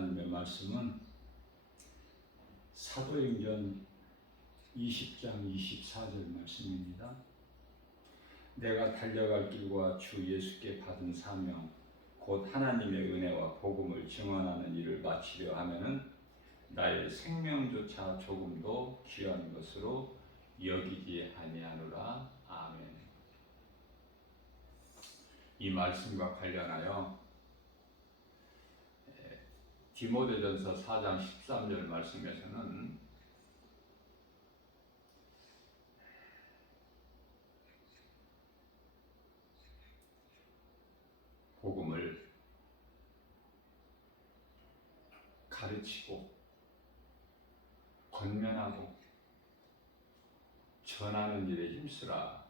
하나님의 말씀은 사도행전 20장 24절 말씀입니다. 내가 달려갈 길과 주 예수께 받은 사명 곧 하나님의 은혜와 복음을 증언하는 일을 마치려 하면은 나의 생명조차 조금도 귀한 것으로 여기지 아니하노라. 아멘. 이 말씀과 관련하여 디모데전서 4장 13절 말씀에서는 복음을 가르치고 권면하고 전하는 일에 힘쓰라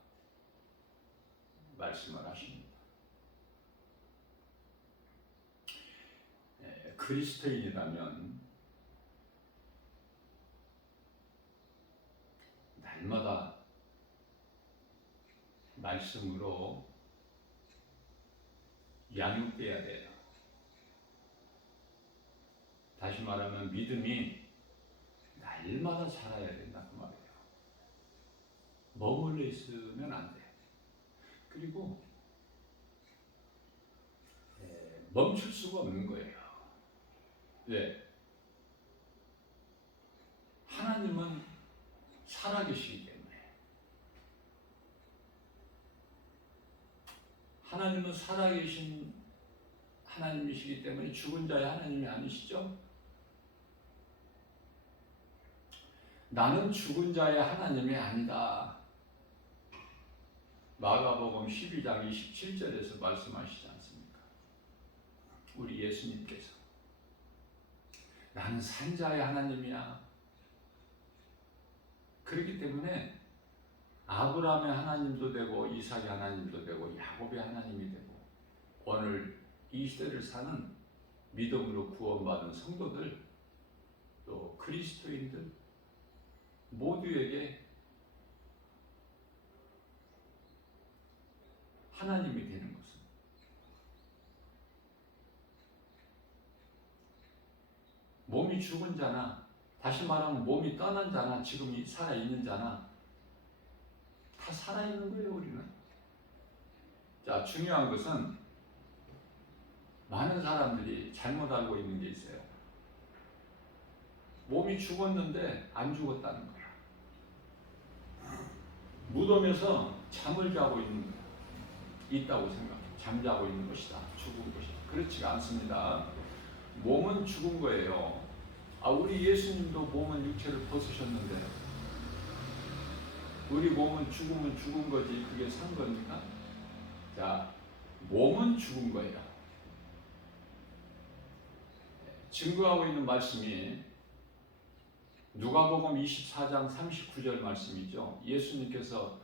말씀을 하십니다. 그리스도인이라면 날마다 말씀으로 양육돼야 돼요. 다시 말하면 믿음이 날마다 자라야 된다 그 말이에요. 머물러 있으면 안 돼요. 그리고 멈출 수가 없는 거예요. 왜? 하나님은 살아계시기 때문에. 하나님은 살아계신 하나님이시기 때문에 죽은 자의 하나님이 아니시죠? 나는 죽은 자의 하나님이 아니다. 마가복음 12장 27절에서 말씀하시지 않습니까? 우리 예수님께서 나는 산 자의 하나님이야. 그렇기 때문에 아브라함의 하나님도 되고 이삭의 하나님도 되고 야곱의 하나님이 되고 오늘 이 시대를 사는 믿음으로 구원받은 성도들 또 그리스도인들 모두에게 하나님이 되는 것은 몸이 죽은 자나 다시 말하면 몸이 떠난 자나 지금 살아있는 자나 다 살아있는 거예요. 우리는. 자, 중요한 것은 많은 사람들이 잘못 알고 있는 게 있어요. 몸이 죽었는데 안 죽었다는 거야. 무덤에서 잠을 자고 있다고 생각해. 잠자고 있는 것이다. 죽은 것이다. 그렇지가 않습니다. 몸은 죽은 거예요. 우리 예수님도 몸은 육체를 벗으셨는데 우리 몸은 죽으면 죽은 거지 그게 산 겁니까? 자, 몸은 죽은 거예요. 증거하고 있는 말씀이 누가복음 24장 39절 말씀이죠. 예수님께서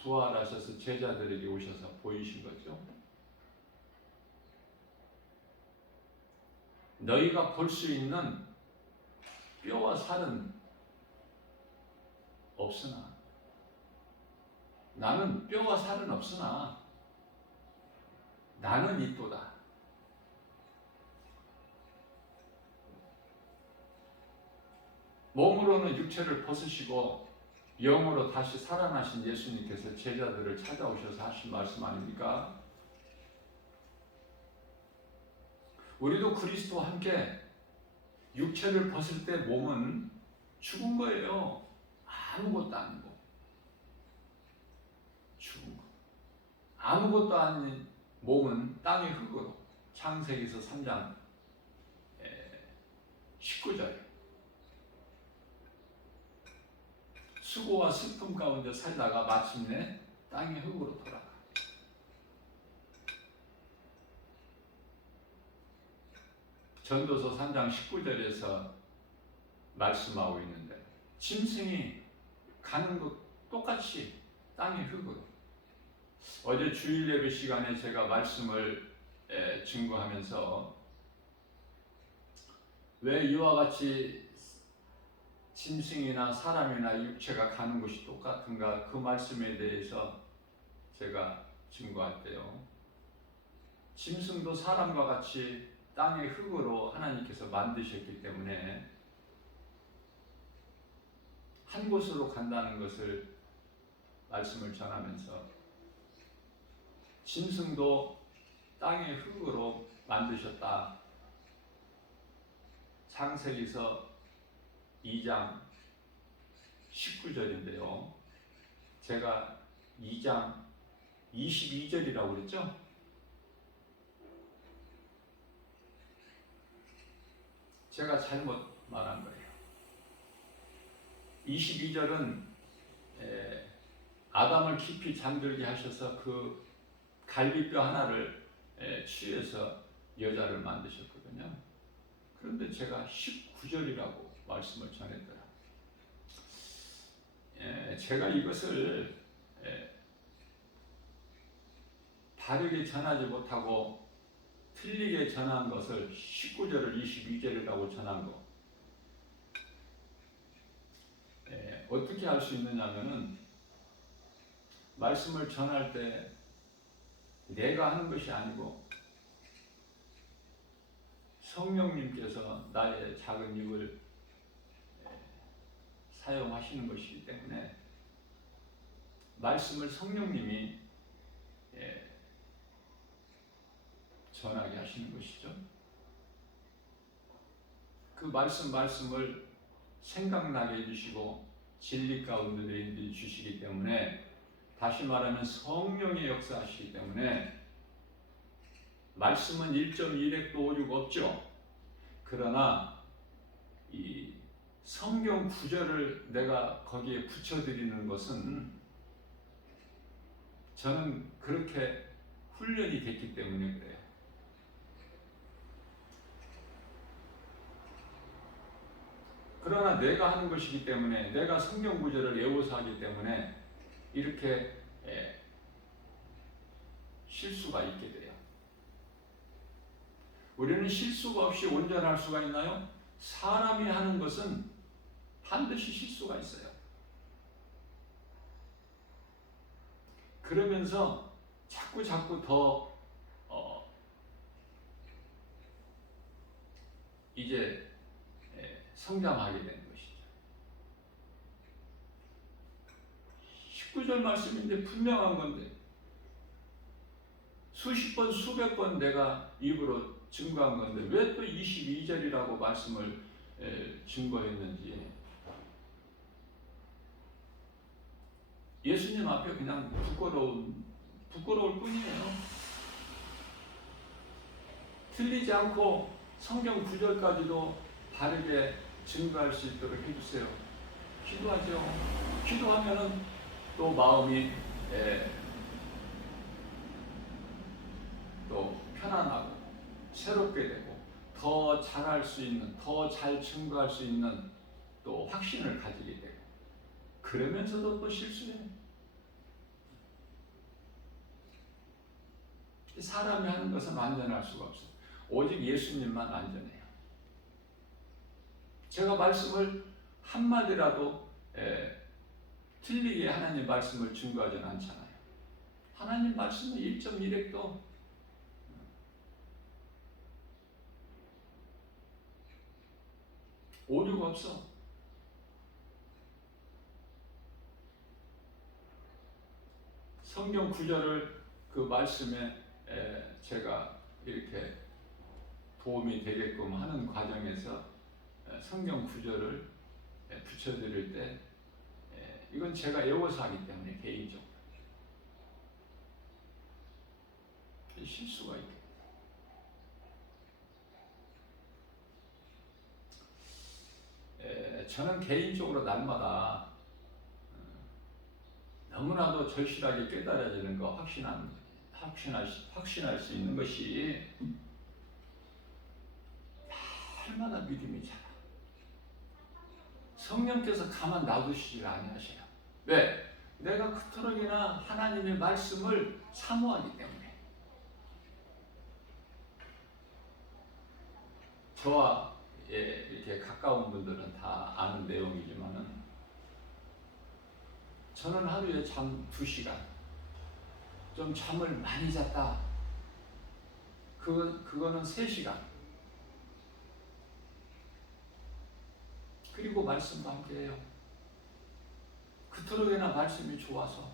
부활하셔서 제자들에게 오셔서 보이신 거죠. 너희가 볼 수 있는 뼈와 살은 없으나 나는 뼈와 살은 없으나 나는 있도다. 몸으로는 육체를 벗으시고 영으로 다시 살아나신 예수님께서 제자들을 찾아오셔서 하신 말씀 아닙니까? 우리도 그리스도와 함께 육체를 벗을 때 몸은 죽은 거예요. 아무것도 아니고 죽은 거. 아무것도 아닌 몸은 땅의 흙으로 창세기서 3장 19절 수고와 슬픔 가운데 살다가 마침내 땅의 흙으로 돌아가. 전도서 3장 19절에서 말씀하고 있는데 짐승이 가는 것 똑같이 땅의 흙으로. 어제 주일 예배 시간에 제가 말씀을 증거하면서 왜 이와 같이 짐승이나 사람이나 육체가 가는 것이 똑같은가 그 말씀에 대해서 제가 증거할 때요. 짐승도 사람과 같이 땅의 흙으로 하나님께서 만드셨기 때문에 한 곳으로 간다는 것을 말씀을 전하면서 짐승도 땅의 흙으로 만드셨다. 창세기서 2장 19절인데요. 제가 2장 22절이라고 그랬죠? 제가 잘못 말한 거예요. 22절은 아담을 깊이 잠들게 하셔서 그 갈비뼈 하나를 취해서 여자를 만드셨거든요. 그런데 제가 19절이라고 말씀을 전했더라고요. 제가 이것을 바르게 전하지 못하고 틀리게 전한 것을 19절을 22절이라고 전한 거 어떻게 알 수 있느냐면은 말씀을 전할 때 내가 하는 것이 아니고 성령님께서 나의 작은 입을 사용하시는 것이기 때문에 말씀을 성령님이 전하게 하시는 것이죠. 그 말씀을 생각나게 해주시고 진리 가운데 주시기 때문에, 다시 말하면 성령의 역사하시기 때문에 말씀은 1.1핵도 오류가 없죠. 그러나 이 성경 구절을 내가 거기에 붙여드리는 것은 저는 그렇게 훈련이 됐기 때문에 그래요. 그러나 내가 하는 것이기 때문에, 내가 성경 구절을 외워서 하기 때문에 이렇게 실수가 있게 돼요. 우리는 실수가 없이 온전할 수가 있나요? 사람이 하는 것은 반드시 실수가 있어요. 그러면서 자꾸 더 이제 성장하게 되는 것이죠. 19절 말씀인데 분명한 건데 수십 번 수백 번 내가 입으로 증거한 건데 왜 또 22절이라고 말씀을 증거했는지, 예수님 앞에 그냥 부끄러울 뿐이에요. 틀리지 않고 성경 구절까지도 바르게 증거할 수 있도록 해주세요. 기도하죠. 기도하면은 또 마음이 또 편안하고 새롭게 되고 더 잘할 수 있는, 더 잘 증거할 수 있는 또 확신을 가지게 되고, 그러면서도 또 실수해요. 사람이 하는 것은 완전할 수가 없어요. 오직 예수님만 완전해요. 제가 말씀을 한마디라도 틀리게 하나님 말씀을 증거하지는 않잖아요. 하나님 말씀은 1.1핵도 오류가 없어. 성경 구절을 그 말씀에 제가 이렇게 도움이 되게끔 하는 과정에서 성경 구절을 붙여드릴 때 이건 제가 외워서 하기 때문에 개인적으로 실수가 있겠다. 저는 개인적으로 날마다 너무나도 절실하게 깨달아지는 거, 확신할 수 있는 것이 얼마나 믿음이 자라. 성령께서 가만 놔두시질 아니하셔요. 왜? 내가 그토록이나 하나님의 말씀을 사모하기 때문에. 저와 이렇게 가까운 분들은 다 아는 내용이지만은, 저는 하루에 잠 2시간, 좀 잠을 많이 잤다, 그거는 3시간, 그리고 말씀과 함께해요. 그토록이나 말씀이 좋아서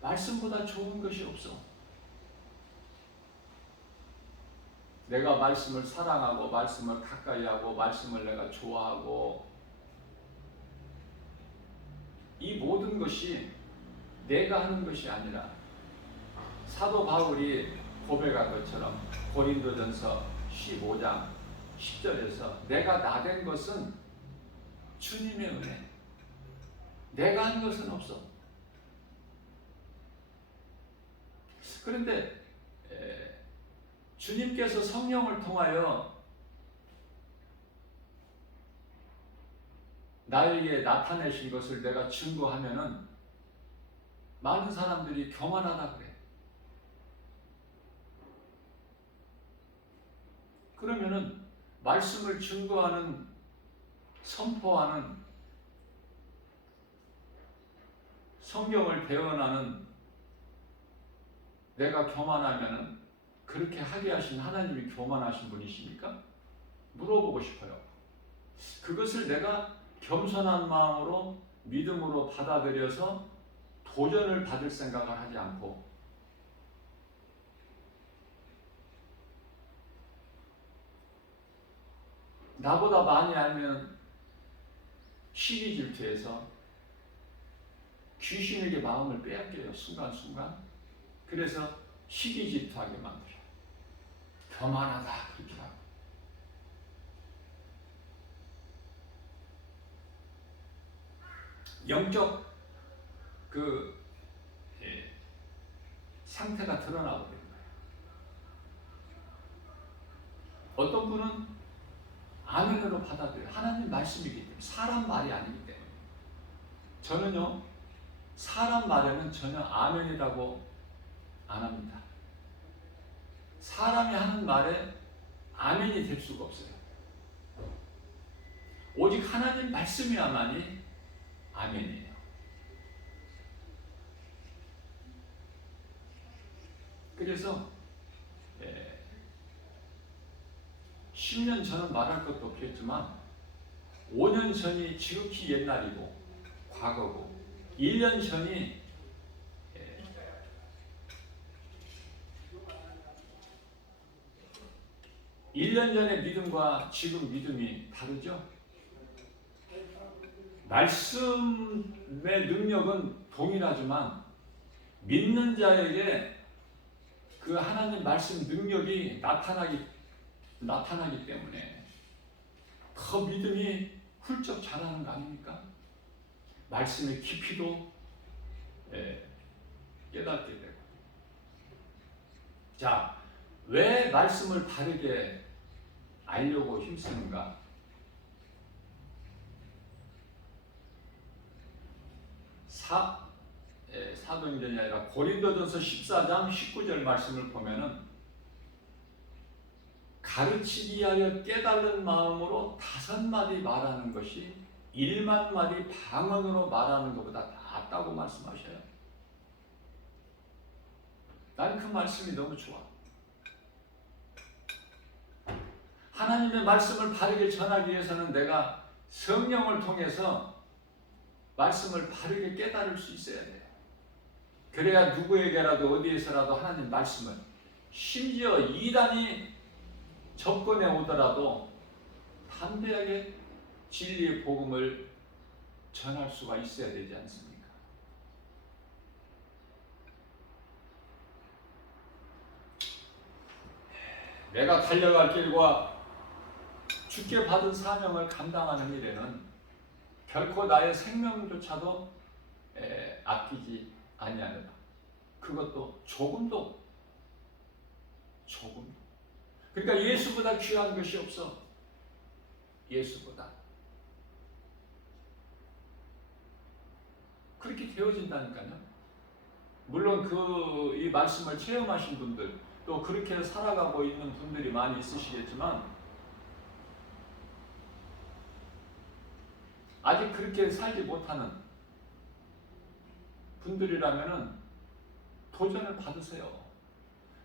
말씀보다 좋은 것이 없어. 내가 말씀을 사랑하고 말씀을 가까이하고 말씀을 내가 좋아하고 이 모든 것이 내가 하는 것이 아니라 사도 바울이 고백한 것처럼 고린도전서 15장 10절에서 내가 나된 것은 주님의 은혜, 내가 한 것은 없어. 그런데 주님께서 성령을 통하여 나에게 나타내신 것을 내가 증거하면은 많은 사람들이 교만하다 그래. 그러면은 말씀을 증거하는, 선포하는, 성경을 대언하는 내가 교만하면은 그렇게 하게 하신 하나님이 교만하신 분이십니까? 물어보고 싶어요. 그것을 내가 겸손한 마음으로 믿음으로 받아들여서 도전을 받을 생각을 하지 않고 나보다 많이 알면 시기 질투해서 귀신에게 마음을 빼앗겨요. 순간순간. 그래서 시기 질투하게 만들어요. 교만하다 그렇게 하고. 영적 상태가 드러나고 있는 거예요. 어떤 분은 아멘으로 받아들여요. 하나님 말씀이기 때문에, 사람 말이 아니기 때문에. 저는요, 사람 말에는 전혀 아멘이라고 안 합니다. 사람이 하는 말에 아멘이 될 수가 없어요. 오직 하나님 말씀이야만이 아멘이에요. 그래서 10년 전은 말할 것도 없겠지만 5년 전이 지극히 옛날이고 과거고 1년 전이 1년 전의 믿음과 지금 믿음이 다르죠? 말씀의 능력은 동일하지만 믿는 자에게 그 하나님 말씀 능력이 나타나기 때문에 더 믿음이 훌쩍 자라는 거 아닙니까? 말씀의 깊이도 깨닫게 되고. 자, 왜 말씀을 바르게 알려고 힘쓰는가? 사도행전이 아니라 고린도전서 14장 19절 말씀을 보면은 가르치기 위하여 깨달은 마음으로 5마디 말하는 것이 1만 마디 방언으로 말하는 것보다 낫다고 말씀하셔요. 난 그 말씀이 너무 좋아. 하나님의 말씀을 바르게 전하기 위해서는 내가 성령을 통해서 말씀을 바르게 깨달을 수 있어야 돼요. 그래야 누구에게라도 어디에서라도 하나님 말씀을, 심지어 이단이 접근해 오더라도 담대하게 진리의 복음을 전할 수가 있어야 되지 않습니까? 내가 달려갈 길과 주께 받은 사명을 감당하는 일에는 결코 나의 생명조차도 아끼지 아니하노라. 그것도 조금도. 그러니까 예수보다 귀한 것이 없어. 예수보다. 그렇게 되어진다니까요. 물론 이 말씀을 체험하신 분들, 또 그렇게 살아가고 있는 분들이 많이 있으시겠지만 아직 그렇게 살지 못하는 분들이라면은 도전을 받으세요.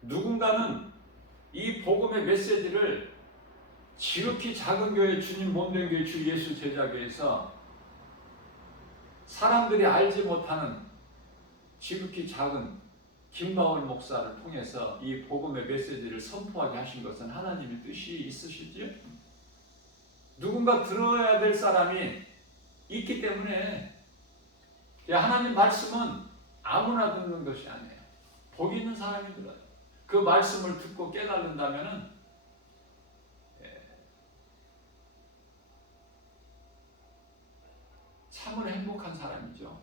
누군가는 이 복음의 메시지를 지극히 작은 교회, 주님 몸된 교회, 주 예수 제자교회에서 사람들이 알지 못하는 지극히 작은 김바울 목사를 통해서 이 복음의 메시지를 선포하게 하신 것은 하나님의 뜻이 있으시지요? 누군가 들어야 될 사람이 있기 때문에 하나님 말씀은 아무나 듣는 것이 아니에요. 복 있는 사람이 들어요. 그 말씀을 듣고 깨달는다면 참으로 행복한 사람이죠.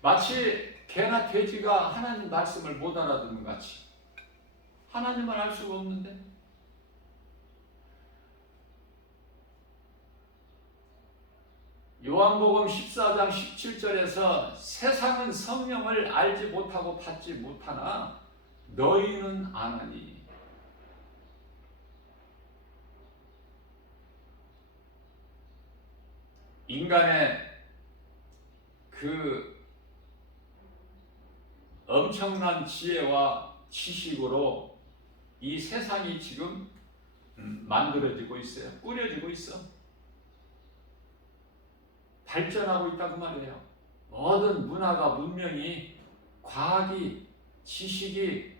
마치 개나 돼지가 하나님 말씀을 못 알아듣는 같이 하나님을 알 수가 없는데 요한복음 14장 17절에서 세상은 성령을 알지 못하고 받지 못하나 너희는 아나니 인간의 그 엄청난 지혜와 지식으로 이 세상이 지금 만들어지고 있어요. 꾸려지고 있어. 발전하고 있다고 말이에요. 모든 문화가, 문명이, 과학이, 지식이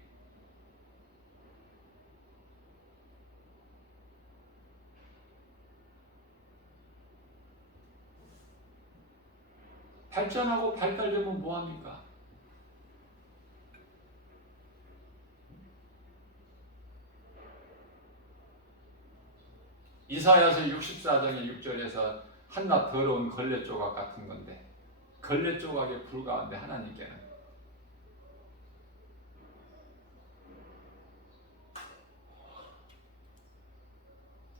발전하고 발달되면 뭐합니까? 이사야서 64장의 6절에서 한낱 더러운 걸레 조각 같은 건데 걸레 조각에 불과한데 하나님께는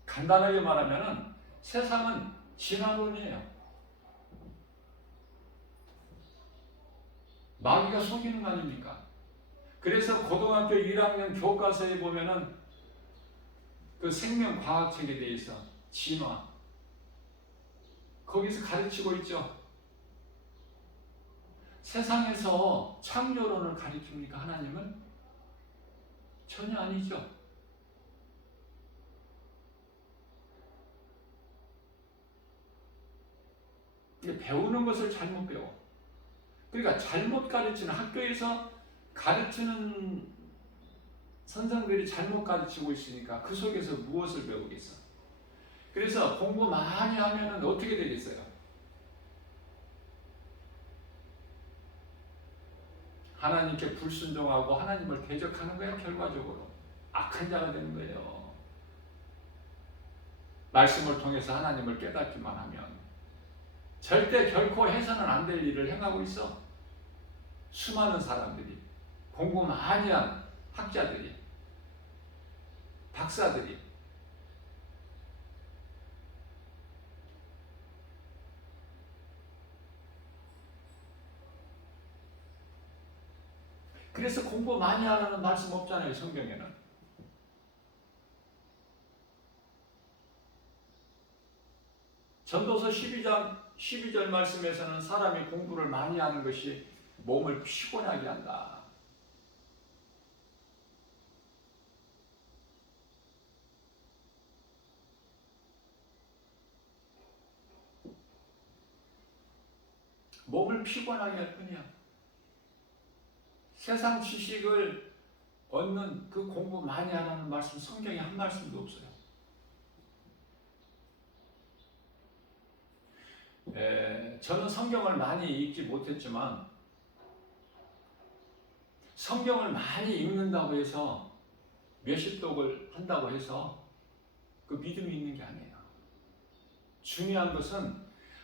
간단하게 말하면 세상은 진화론이에요. 마귀가 속이는 거 아닙니까? 그래서 고등학교 1학년 교과서에 보면은 그 생명과학책에 대해서 진화 거기서 가르치고 있죠. 세상에서 창조론을 가르칩니까? 하나님은? 전혀 아니죠. 배우는 것을 잘못 배워. 그러니까 잘못 가르치는 학교에서 가르치는 선생들이 잘못 가르치고 있으니까 그 속에서 무엇을 배우겠어? 그래서 공부 많이 하면 어떻게 되겠어요? 하나님께 불순종하고 하나님을 대적하는 거야. 결과적으로 악한 자가 되는 거예요. 말씀을 통해서 하나님을 깨닫기만 하면 절대 결코 해서는 안 될 일을 행하고 있어. 수많은 사람들이, 공부 많이 한 학자들이, 박사들이 그래서 공부 많이 하라는 말씀 없잖아요. 성경에는. 전도서 12장 12절 말씀에서는 사람이 공부를 많이 하는 것이 몸을 피곤하게 한다. 몸을 피곤하게 할 뿐이야. 세상 지식을 얻는 그 공부 많이 하라는 말씀 성경에 한 말씀도 없어요. 저는 성경을 많이 읽지 못했지만 성경을 많이 읽는다고 해서 몇십 독을 한다고 해서 그 믿음이 있는 게 아니에요. 중요한 것은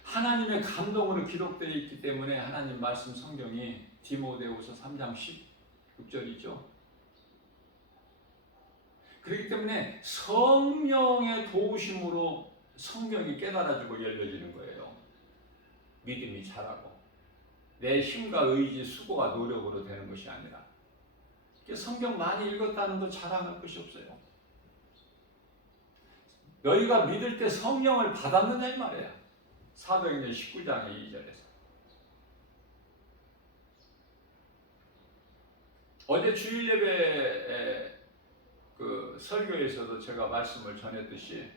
하나님의 감동으로 기록되어 있기 때문에 하나님 말씀 성경이 디모데후서 3장 16절이죠. 그렇기 때문에 성령의 도우심으로 성경이 깨달아지고 열려지는 거예요. 믿음이 자라고 내 힘과 의지, 수고와 노력으로 되는 것이 아니라 성경 많이 읽었다는 거 자랑할 것이 없어요. 너희가 믿을 때 성령을 받았느냐 이 말이야. 사도행전 19장의 2절에서. 어제 주일 예배에 그 설교에서도 제가 말씀을 전했듯이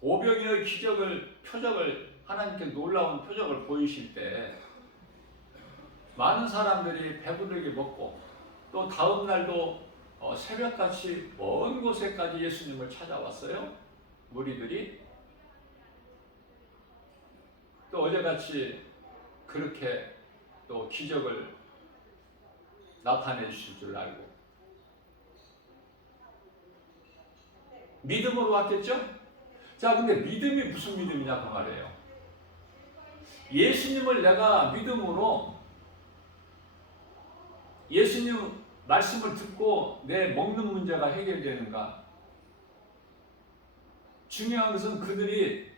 오병이의 표적을 하나님께 놀라운 표적을 보이실 때 많은 사람들이 배부르게 먹고 또 다음 날도 새벽같이 먼 곳에까지 예수님을 찾아왔어요. 무리들이 또 어제같이 그렇게 또 기적을 나타내 주실 줄 알고 믿음으로 왔겠죠? 자, 근데 믿음이 무슨 믿음이냐 그 말이에요. 예수님을 내가 믿음으로 예수님 말씀을 듣고 내 먹는 문제가 해결되는가? 중요한 것은 그들이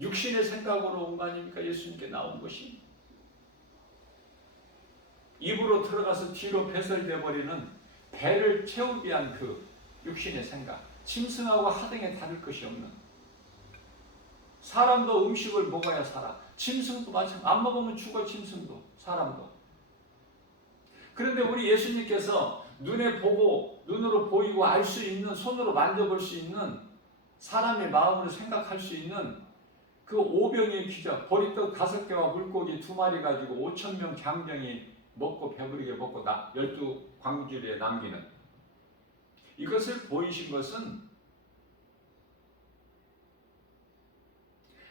육신의 생각으로 온 거 아닙니까? 예수님께 나온 것이 입으로 들어가서 뒤로 배설되어 버리는 배를 채우기 위한 그 육신의 생각, 짐승하고 하등에 다를 것이 없는, 사람도 음식을 먹어야 살아. 짐승도 마찬가지. 안 먹으면 죽어. 짐승도 사람도. 그런데 우리 예수님께서 눈에 보고 눈으로 보이고 알 수 있는, 손으로 만져볼 수 있는, 사람의 마음으로 생각할 수 있는 그 오병이의 기적, 보리떡 5개와 물고기 2마리 가지고 5,000명 장병이 먹고 배부르게 먹고 12광주리에 남기는, 이것을 보이신 것은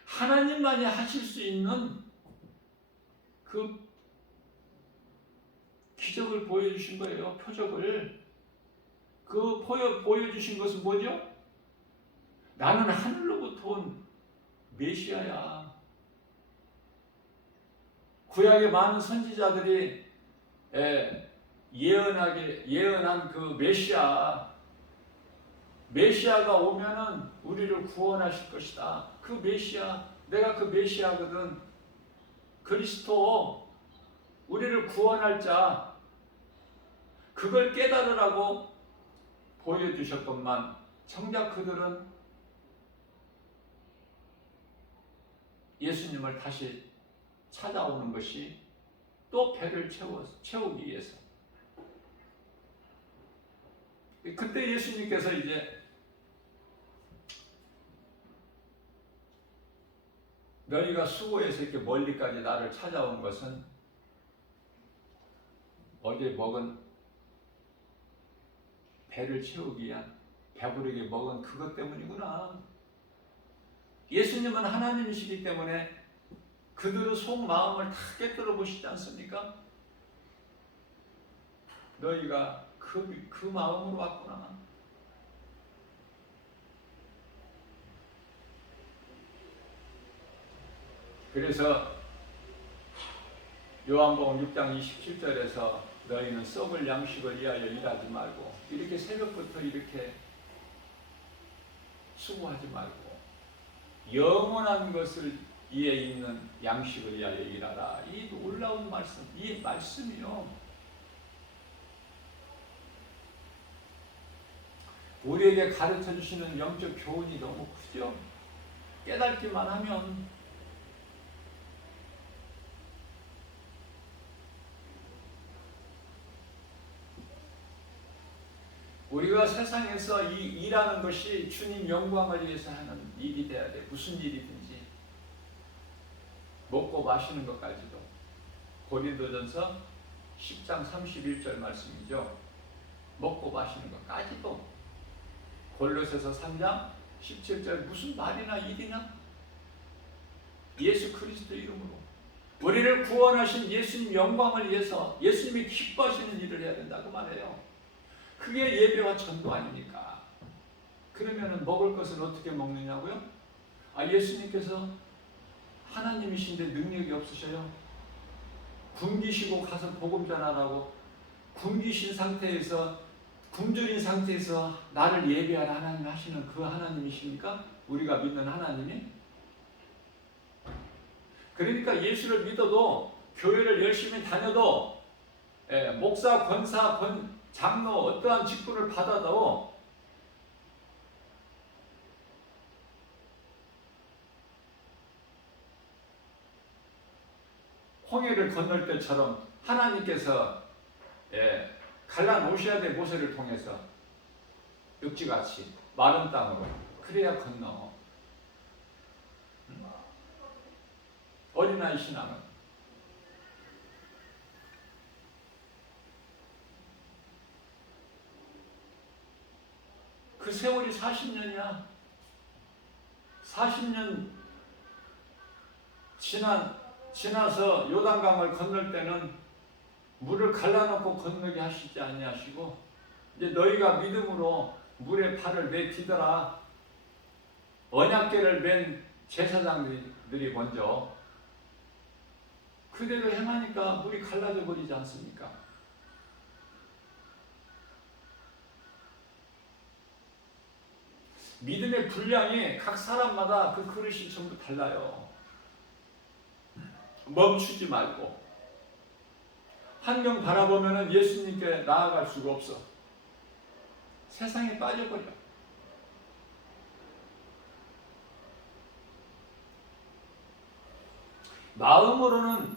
하나님만이 하실 수 있는 그 기적을 보여주신 거예요. 표적을. 그 보여주신 것은 뭐죠? 나는 하늘로부터 온 메시아야. 구약의 많은 선지자들이 예언한 그 메시아가 오면은 우리를 구원하실 것이다. 그 메시아, 내가 그 메시아거든. 그리스도, 우리를 구원할 자, 그걸 깨달으라고 보여주셨건만 정작 그들은 예수님을 다시 찾아오는 것이 또 배를 채우기 위해서. 그때 예수님께서 이제 너희가 수고해서 이렇게 멀리까지 나를 찾아온 것은 어제 먹은 배를 채우기 위한, 배부르게 먹은 그것 때문이구나. 예수님은 하나님이시기 때문에 그들의 속마음을 다 깨뜨려 보시지 않습니까? 너희가 그 마음으로 왔구나. 그래서 요한복음 6장 27절에서 너희는 썩을 양식을 위하여 일하지 말고, 이렇게 새벽부터 이렇게 수고하지 말고 영원한 것을 위에 있는 양식을 위하여 일하라. 이 놀라운 말씀, 이 말씀이요, 우리에게 가르쳐 주시는 영적 교훈이 너무 크죠. 깨닫기만 하면 우리가 세상에서 이 일하는 것이 주님 영광을 위해서 하는 일이 돼야 돼. 무슨 일이든지. 먹고 마시는 것까지도. 고린도전서 10장 31절 말씀이죠. 먹고 마시는 것까지도. 골로새서 3장 17절 무슨 말이나 일이나 예수 그리스도 이름으로 우리를 구원하신 예수님 영광을 위해서 예수님이 기뻐하시는 일을 해야 된다고 말해요. 그게 예배와 전도 아닙니까? 그러면은 먹을 것을 어떻게 먹느냐고요? 예수님께서 하나님이신데 능력이 없으셔요? 굶기시고 가서 복음 전하라고 굶기신 상태에서, 굶주린 상태에서 나를 예배하라 하나님 하시는 그 하나님이십니까? 우리가 믿는 하나님이? 그러니까 예수를 믿어도, 교회를 열심히 다녀도, 목사, 권사, 장로 어떠한 직분을 받아도 홍해를 건널 때처럼 하나님께서 갈라놓으셔야 돼. 모세를 통해서 육지같이 마른 땅으로. 그래야 건너. 어린아이 신앙은 그 세월이 40년이야. 40년 지나서 요단강을 건널 때는 물을 갈라놓고 건너게 하시지 아니하시고 이제 너희가 믿음으로 물에 발을 내디더라. 언약궤를 맨 제사장들이 먼저 그대로 행하니까 물이 갈라져 버리지 않습니까? 믿음의 분량이 각 사람마다 그 그릇이 전부 달라요. 멈추지 말고 환경 바라보면 예수님께 나아갈 수가 없어. 세상에 빠져버려. 마음으로는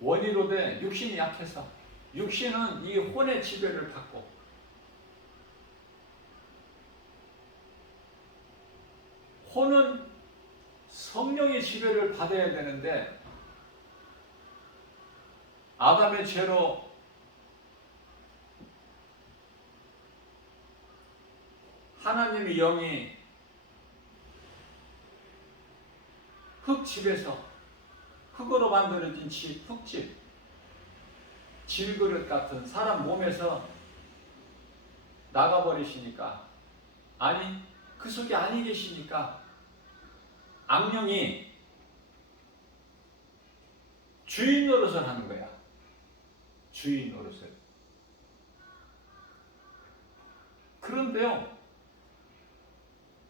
원이로 돼. 육신이 약해서. 육신은 이 혼의 지배를 받고 혼은 성령의 지배를 받아야 되는데 아담의 죄로 하나님의 영이 흙집에서 흙으로 만들어진 집, 흙집, 질그릇 같은 사람 몸에서 나가버리시니까 아니 그 속에 안이 계시니까 악령이 주인 노릇을 하는 거야. 주인 노릇을. 그런데요,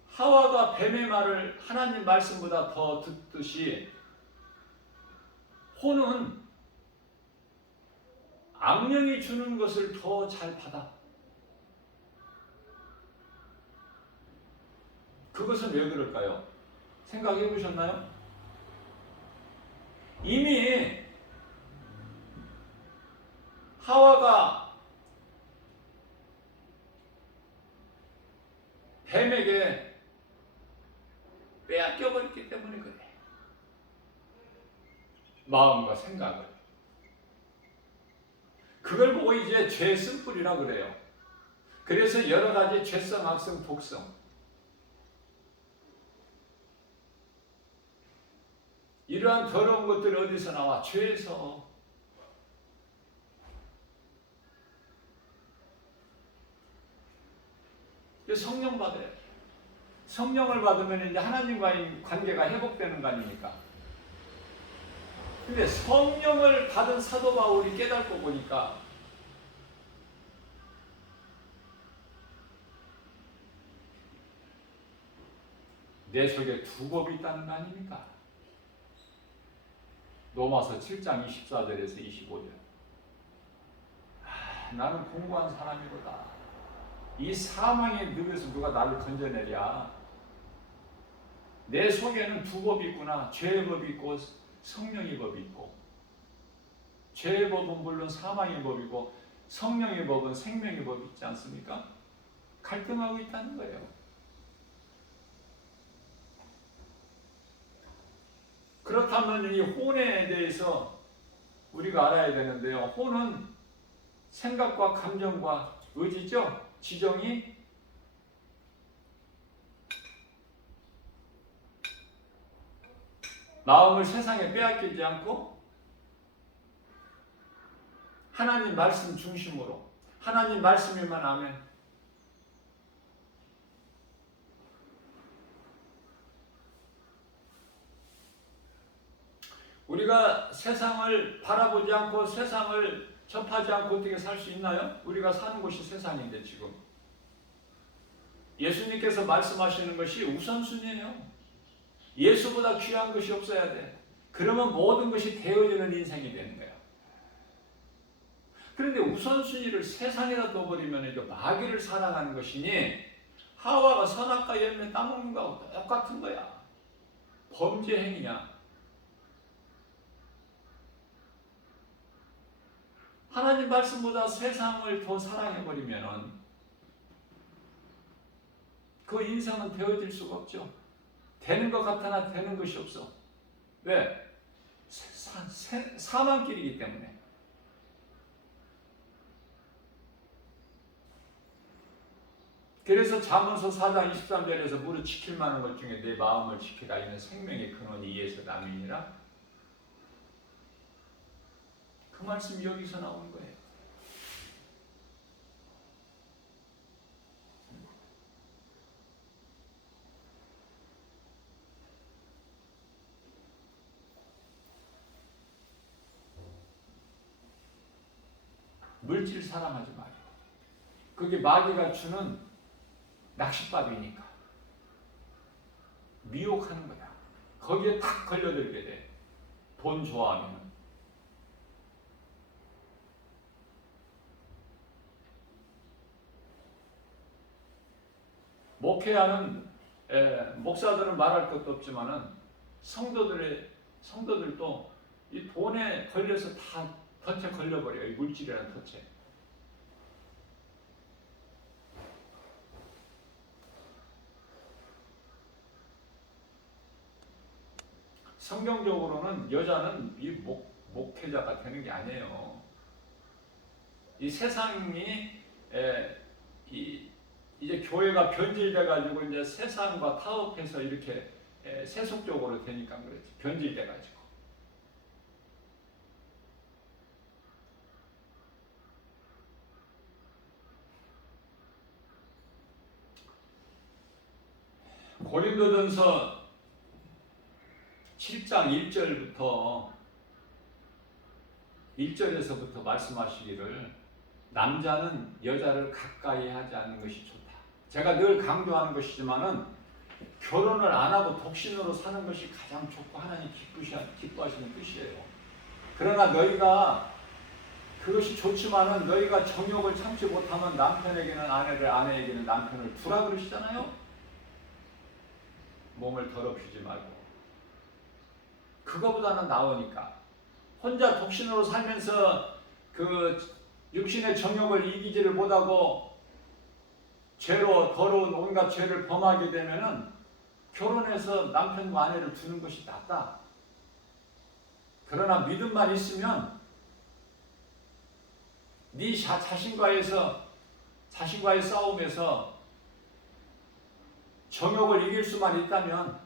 하와가 뱀의 말을 하나님 말씀보다 더 듣듯이 혼은 악령이 주는 것을 더 잘 받아. 그것은 왜 그럴까요? 생각해 보셨나요? 이미 하와가 뱀에게 빼앗겨 버렸기 때문에 그래. 마음과 생각을. 그걸 보고 이제 죄 쓴뿌리라 그래요. 그래서 여러 가지 죄성, 악성, 독성. 이러한 더러운 것들이 어디서 나와? 죄에서. 성령 받아야 돼. 성령을 받으면 이제 하나님과의 관계가 회복되는 거 아닙니까? 근데 성령을 받은 사도 바울이 깨닫고 보니까 내 속에 두 법이 있다는 거 아닙니까? 로마서 7장 24절에서 25절. 나는 공부한 사람이로다. 이 사망의 늪에서 누가 나를 건져내랴. 내 속에는 두 법이 있구나. 죄의 법이 있고 성령의 법이 있고. 죄의 법은 물론 사망의 법이고 성령의 법은 생명의 법이 있지 않습니까? 갈등하고 있다는 거예요. 그렇다면 이 혼에 대해서 우리가 알아야 되는데요. 혼은 생각과 감정과 의지죠. 지정이 마음을 세상에 빼앗기지 않고 하나님 말씀 중심으로 하나님 말씀에만 아멘. 우리가 세상을 바라보지 않고 세상을 접하지 않고 어떻게 살 수 있나요? 우리가 사는 곳이 세상인데 지금 예수님께서 말씀하시는 것이 우선순위예요. 예수보다 귀한 것이 없어야 돼. 그러면 모든 것이 되어지는 인생이 되는 거야. 그런데 우선순위를 세상에다 둬버리면 이제 마귀를 사랑하는 것이니 하와가 선악과 열매 따먹는 거하고 똑같은 거야. 범죄 행위냐? 하나님 말씀보다 세상을 더 사랑해버리면 그 인생은 되어질 수가 없죠. 되는 것 같으나 되는 것이 없어. 왜? 사망길이기 때문에. 그래서 잠언서 4장 23절에서 무릇 지킬 만한 것 중에 내 마음을 지키라. 이는 생명의 근원이 이에서 남이니라. 그 말씀이 여기서 나오는 거예요. 물질 사랑하지 말고. 그게 마귀가 주는 낚싯밥이니까. 미혹하는 거야. 거기에 딱 걸려들게 돼. 돈 좋아하면. 목회하는 목사들은 말할 것도 없지만은 성도들도 이 돈에 걸려서 다 덫에 걸려버려요. 이 물질이라는 덫에. 성경적으로는 여자는 이 목회자가 되는 게 아니에요. 이 세상이 이제 교회가 변질돼가지고 이제 세상과 타협해서 이렇게 세속적으로 되니까 그렇지. 변질돼가지고. 고린도전서 7장 1절에서부터 말씀하시기를 남자는 여자를 가까이 하지 않는 것이 좋다. 제가 늘 강조하는 것이지만은 결혼을 안 하고 독신으로 사는 것이 가장 좋고 하나님 기뻐하시는 뜻이에요. 그러나 너희가 그것이 좋지만은 너희가 정욕을 참지 못하면 남편에게는 아내를, 아내에게는 남편을 두라 그러시잖아요. 몸을 더럽히지 말고. 그거보다는 나으니까. 혼자 독신으로 살면서 그 육신의 정욕을 이기지를 못하고 죄로 더러운 온갖 죄를 범하게 되면은 결혼해서 남편과 아내를 두는 것이 낫다. 그러나 믿음만 있으면 네 자신과의 싸움에서 정욕을 이길 수만 있다면,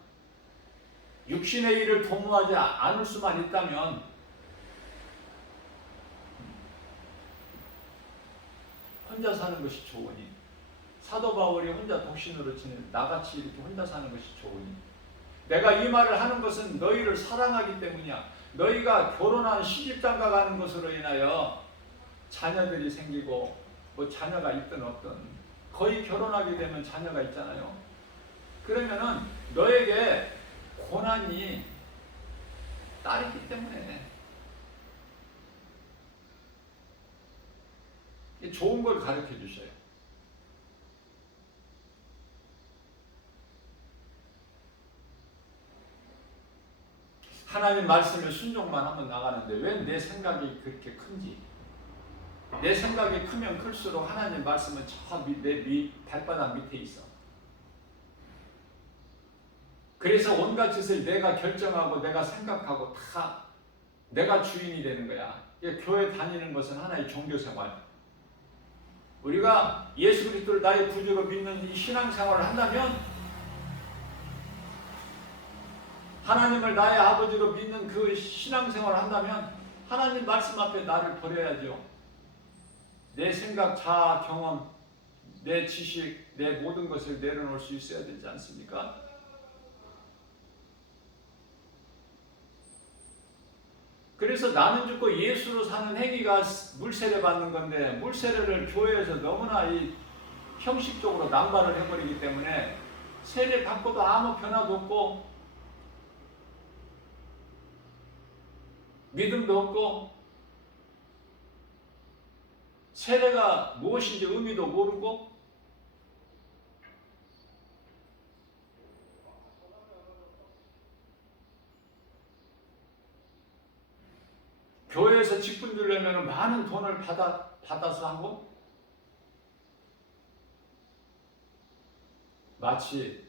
육신의 일을 도모하지 않을 수만 있다면 혼자 사는 것이 좋으니, 사도 바울이 혼자 독신으로 지내 나같이 이렇게 혼자 사는 것이 좋으니, 내가 이 말을 하는 것은 너희를 사랑하기 때문이야. 너희가 결혼한 시집장가 가는 것으로 인하여 자녀들이 생기고 뭐 자녀가 있든 없든 거의 결혼하게 되면 자녀가 있잖아요. 그러면은 너에게 고난이 따르기 때문에 좋은 걸 가르쳐 주셔요. 하나님 말씀에 순종만 하면 나가는데 왜 내 생각이 그렇게 큰지. 내 생각이 크면 클수록 하나님 말씀은 저 내 발바닥 밑에 있어. 그래서 온갖 짓을 내가 결정하고 내가 생각하고 다 내가 주인이 되는 거야. 교회 다니는 것은 하나의 종교생활. 우리가 예수 그리스도를 나의 구주로 믿는 이 신앙생활을 한다면, 하나님을 나의 아버지로 믿는 그 신앙생활을 한다면 하나님 말씀 앞에 나를 버려야죠. 내 생각, 자아, 경험, 내 지식, 내 모든 것을 내려놓을 수 있어야 되지 않습니까? 그래서 나는 죽고 예수로 사는 행위가 물세례 받는 건데, 물세례를 교회에서 너무나 이 형식적으로 남발을 해버리기 때문에 세례 받고도 아무 변화도 없고 믿음도 없고 세례가 무엇인지 의미도 모르고 교회에서 직분 주려면 많은 돈을 받아서 하고, 마치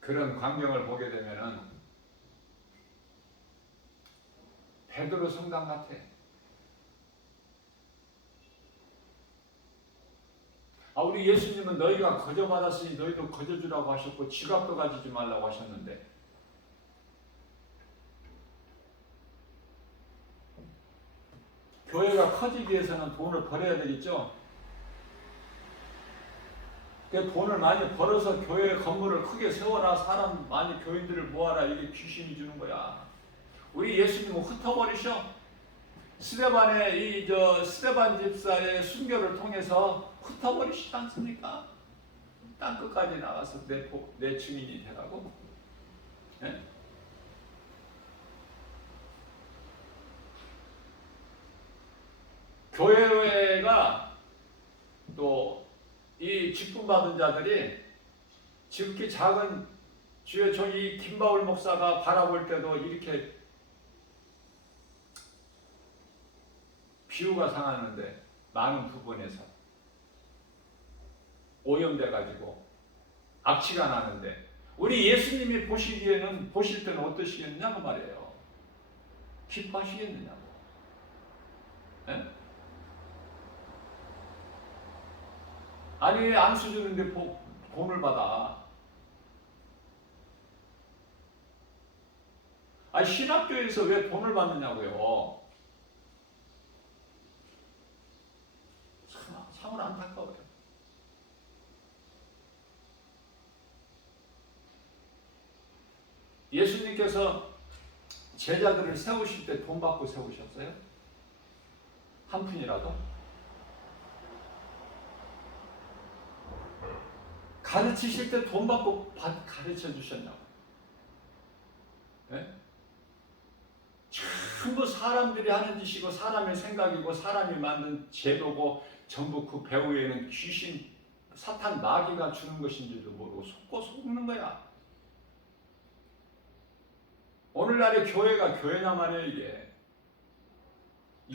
그런 광경을 보게 되면은 베드로 성당 같아. 우리 예수님은 너희가 거저 받았으니 너희도 거저 주라고 하셨고 지갑도 가지지 말라고 하셨는데, 교회가 커지기 위해서는 돈을 벌어야 되겠죠. 그 돈을 많이 벌어서 교회 건물을 크게 세워라, 사람 많이 교인들을 모아라, 이게 귀신이 주는 거야. 우리 예수님은 흩어버리셔. 스데반 집사의 순교를 통해서 흩어버리시지 않습니까? 땅끝까지 나가서 내 증인이 되라고. 네? 교회가 또 이 직분 받은 자들이 지극히 작은, 주여 저기 김바울 목사가 바라볼 때도 이렇게 비유가 상하는데 많은 부분에서 오염돼 가지고 악취가 나는데, 우리 예수님이 보실 때는 어떠시겠느냐고 말이에요. 기뻐하시겠느냐고. 네? 아니 왜 안수 주는데 돈을 받아? 신학교에서 왜 돈을 받느냐고요. 참으로 안타까워요. 예수님께서 제자들을 세우실 때 돈 받고 세우셨어요? 한 푼이라도? 가르치실 때 돈 받고 가르쳐 주셨냐고. 네? 전부 사람들이 하는 짓이고 사람의 생각이고 사람이 만든 제도고 전부 그 배후에는 귀신, 사탄, 마귀가 주는 것인지도 모르고 속는 거야. 오늘날의 교회가 교회냐 말이에요. 이게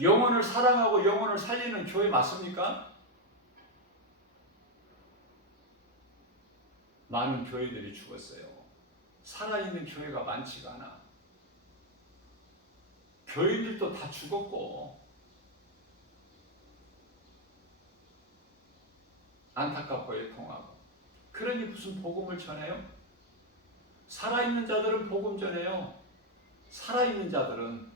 영혼을 사랑하고 영혼을 살리는 교회 맞습니까? 많은 교회들이 죽었어요. 살아있는 교회가 많지가 않아. 교인들도 다 죽었고, 안타깝고 애통하고. 그러니 무슨 복음을 전해요? 살아있는 자들은 복음 전해요. 살아있는 자들은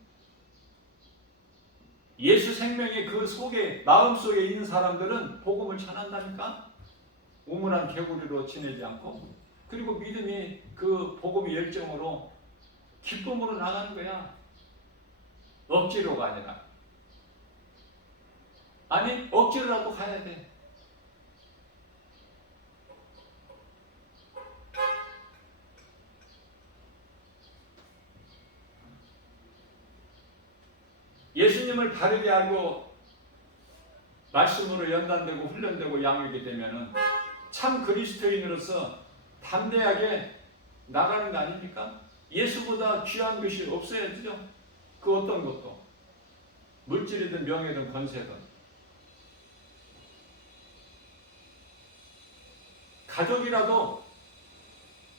예수 생명의 그 속에, 마음속에 있는 사람들은 복음을 전한다니까? 우물한 개구리로 지내지 않고, 그리고 믿음이 그 복음의 열정으로 기쁨으로 나가는 거야. 억지로가 아니라. 아니 억지로라도 가야 돼. 예수님을 바르게 알고 말씀으로 연단되고 훈련되고 양육이 되면은 참 그리스도인으로서 담대하게 나가는 거 아닙니까? 예수보다 귀한 것이 없어야죠. 그 어떤 것도. 물질이든 명예든 권세든. 가족이라도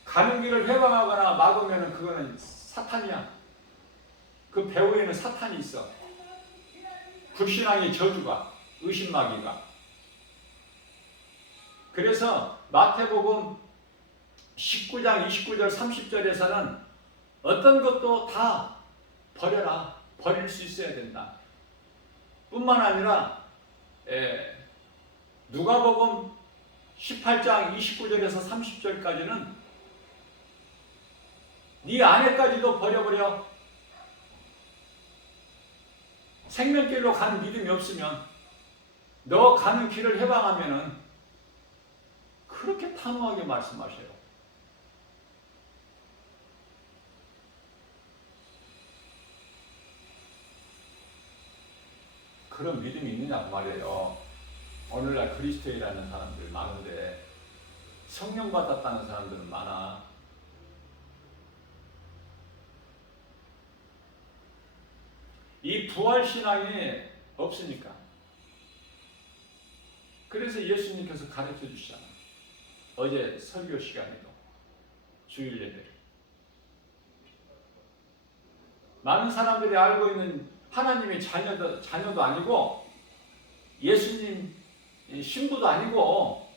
가는 길을 해방하거나 막으면 그거는 사탄이야. 그 배후에는 사탄이 있어. 불신앙의 저주가, 의심마귀가. 그래서 마태복음 19장 29절 30절에서는 어떤 것도 다 버려라. 버릴 수 있어야 된다. 뿐만 아니라 누가복음 18장 29절에서 30절까지는 네 아내까지도 버려버려. 생명길로 가는 믿음이 없으면, 너 가는 길을 해방하면은 그렇게 단호하게 말씀하셔요. 그런 믿음이 있느냐고 말이에요. 오늘날 그리스도인이라는 사람들 많은데 성령 받았다는 사람들은 많아. 이 부활신앙이 없으니까. 그래서 예수님께서 가르쳐 주시잖아요. 어제 설교 시간에도 주일 예배를. 많은 사람들이 알고 있는 하나님의 자녀도 아니고 예수님 신부도 아니고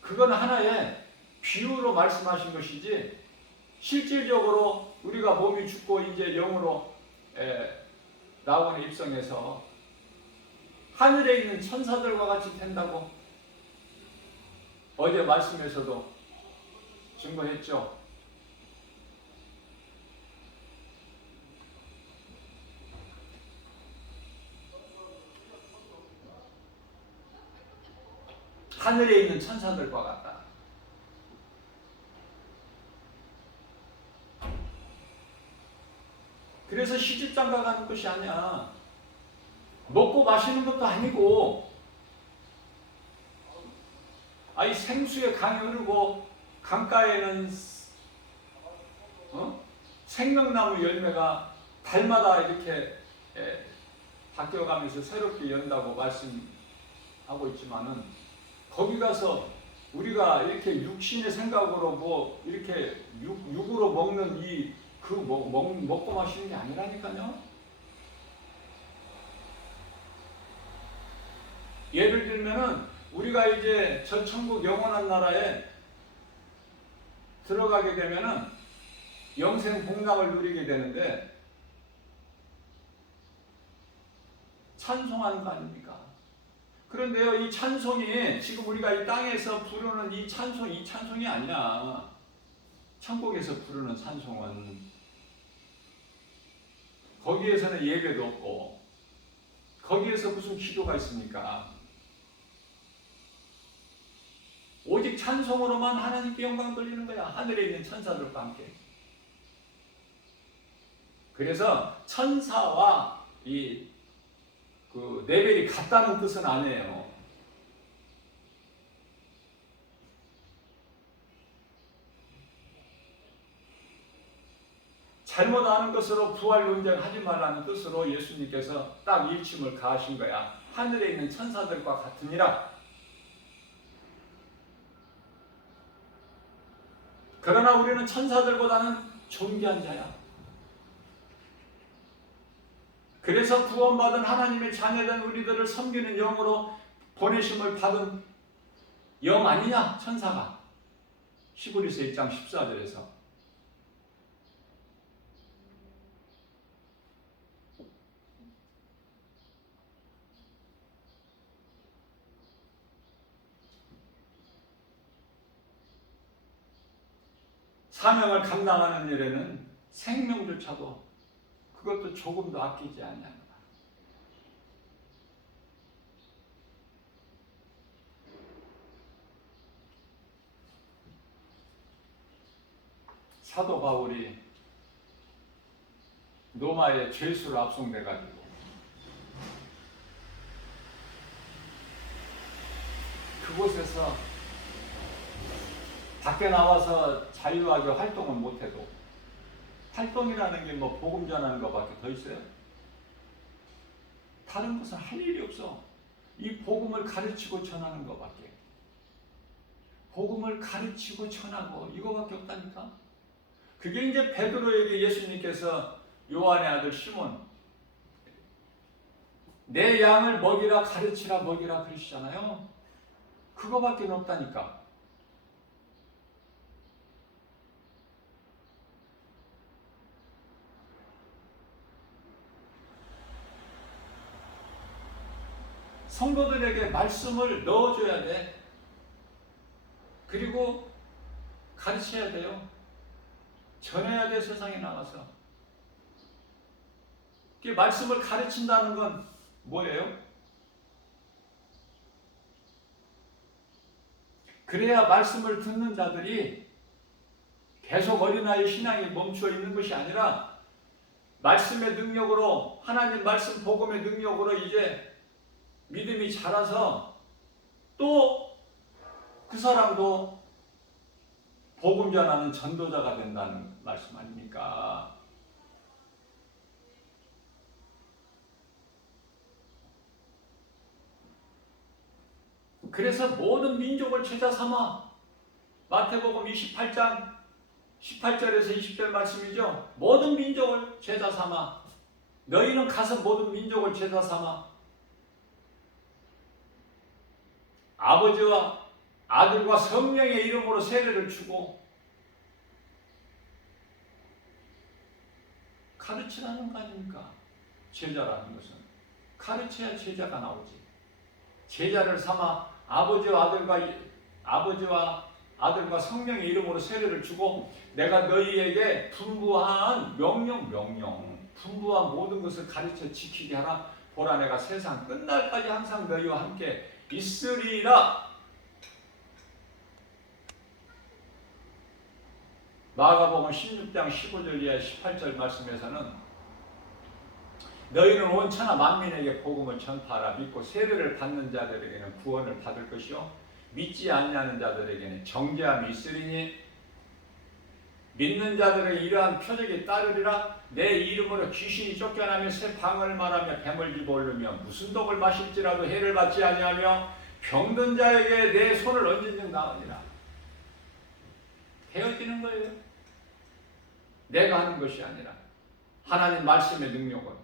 그건 하나의 비유로 말씀하신 것이지 실질적으로 우리가 몸이 죽고 이제 영으로 나오는 입성해서 하늘에 있는 천사들과 같이 된다고 어제 말씀에서도 증거했죠. 하늘에 있는 천사들과 같다. 그래서 시집장가 가는 것이 아니야. 먹고 마시는 것도 아니고, 아이 생수에 강이 흐르고 강가에는 생명나무 열매가 달마다 이렇게 바뀌어가면서 새롭게 연다고 말씀하고 있지만은 거기 가서 우리가 이렇게 육신의 생각으로 뭐 이렇게 육으로 먹는 먹고 마시는 게 아니라니까요. 예를 들면은 우리가 이제 저 천국 영원한 나라에 들어가게 되면은 영생 복락을 누리게 되는데 찬송하는 거 아닙니까? 그런데요, 이 찬송이 지금 우리가 이 땅에서 부르는 이 찬송이 아니야. 천국에서 부르는 찬송은 거기에서는 예배도 없고 거기에서 무슨 기도가 있습니까? 오직 찬송으로만 하나님께 영광 돌리는 거야. 하늘에 있는 천사들과 함께. 그래서 천사와 그 레벨이 같다는 뜻은 아니에요. 잘못 아는 것으로 부활 논쟁하지 말라는 뜻으로 예수님께서 딱 일침을 가하신 거야. 하늘에 있는 천사들과 같으니라. 그러나 우리는 천사들보다는 존귀한 자야. 그래서 구원받은 하나님의 자녀된 우리들을 섬기는 영으로 보내심을 받은 영 아니냐? 천사가. 히브리서 1장 14절에서. 사명을 감당하는 일에는 생명조차도 그것도 조금도 아끼지 않냐. 사도 바울이 로마의 죄수로 압송돼가지고 그곳에서 밖에 나와서 자유하게 활동을 못해도 활동이라는 게 뭐 복음 전하는 것밖에 더 있어요? 다른 것은 할 일이 없어. 이 복음을 가르치고 전하는 것밖에. 복음을 가르치고 전하고 이거밖에 없다니까. 그게 이제 베드로에게 예수님께서 요한의 아들 시몬 내 양을 먹이라 가르치라 먹이라 그러시잖아요. 그거밖에 없다니까. 성도들에게 말씀을 넣어줘야 돼. 그리고 가르쳐야 돼요. 전해야 돼, 세상에 나가서. 말씀을 가르친다는 건 뭐예요? 그래야 말씀을 듣는 자들이 계속 어린아이 신앙이 멈추어 있는 것이 아니라 말씀의 능력으로, 하나님 말씀 복음의 능력으로 이제 믿음이 자라서 또 그 사람도 복음 전하는 전도자가 된다는 말씀 아닙니까? 그래서 모든 민족을 제자 삼아. 마태복음 28장 18절에서 20절 말씀이죠. 모든 민족을 제자 삼아. 너희는 가서 모든 민족을 제자 삼아. 아버지와 아들과 성령의 이름으로 세례를 주고 가르치라는 거 아닙니까? 제자라는 것은 가르쳐야 제자가 나오지. 제자를 삼아 아버지와 아들과 성령의 이름으로 세례를 주고 내가 너희에게 분부한 명령 분부한 모든 것을 가르쳐 지키게 하라. 보라 내가 세상 끝날까지 항상 너희와 함께 있으리라. 마가복음 16장 15절 이하 18절 말씀에서는 너희는 온 천하 만민에게 복음을 전파하라. 믿고 세례를 받는 자들에게는 구원을 받을 것이요 믿지 아니하는 자들에게는 정죄함이 있으리니 믿는 자들에게 이러한 표적이 따르리라. 내 이름으로 귀신이 쫓겨나며 새 방언을 말하며 뱀을 집어올리며 무슨 독을 마실지라도 해를 받지 아니하며 병든 자에게 내 손을 얹은즉 나으리라. 되어지는 거예요. 내가 하는 것이 아니라 하나님 말씀의 능력으로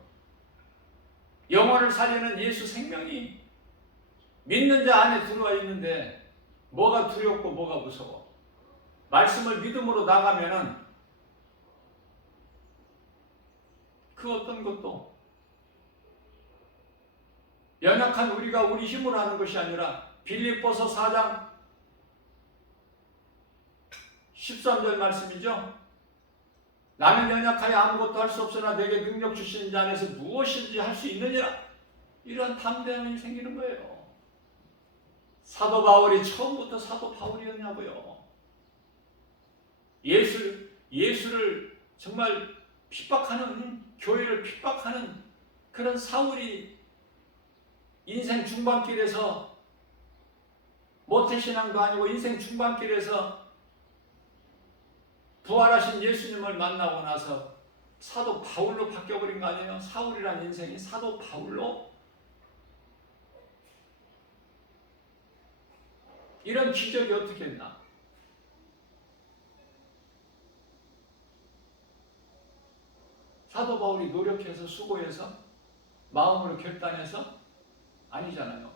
영혼을 살리는 예수 생명이 믿는 자 안에 들어와 있는데 뭐가 두렵고 뭐가 무서워. 말씀을 믿음으로 나가면은 그 어떤 것도 연약한 우리가 우리 힘으로 하는 것이 아니라 빌립보서 4장 13절 말씀이죠. 나는 연약하여 아무것도 할 수 없으나 내게 능력 주시는 자 안에서 무엇인지 할 수 있느니라. 이런 담대함이 생기는 거예요. 사도 바울이 처음부터 사도 바울이었냐고요. 예수를 정말 핍박하는, 교회를 핍박하는 그런 사울이 인생 중반길에서 모태신앙도 아니고 인생 중반길에서 부활하신 예수님을 만나고 나서 사도 바울로 바뀌어버린 거 아니에요? 사울이란 인생이 사도 바울로? 이런 기적이 어떻게 했나? 사도 바울이 노력해서 수고해서 마음으로 결단해서? 아니잖아요.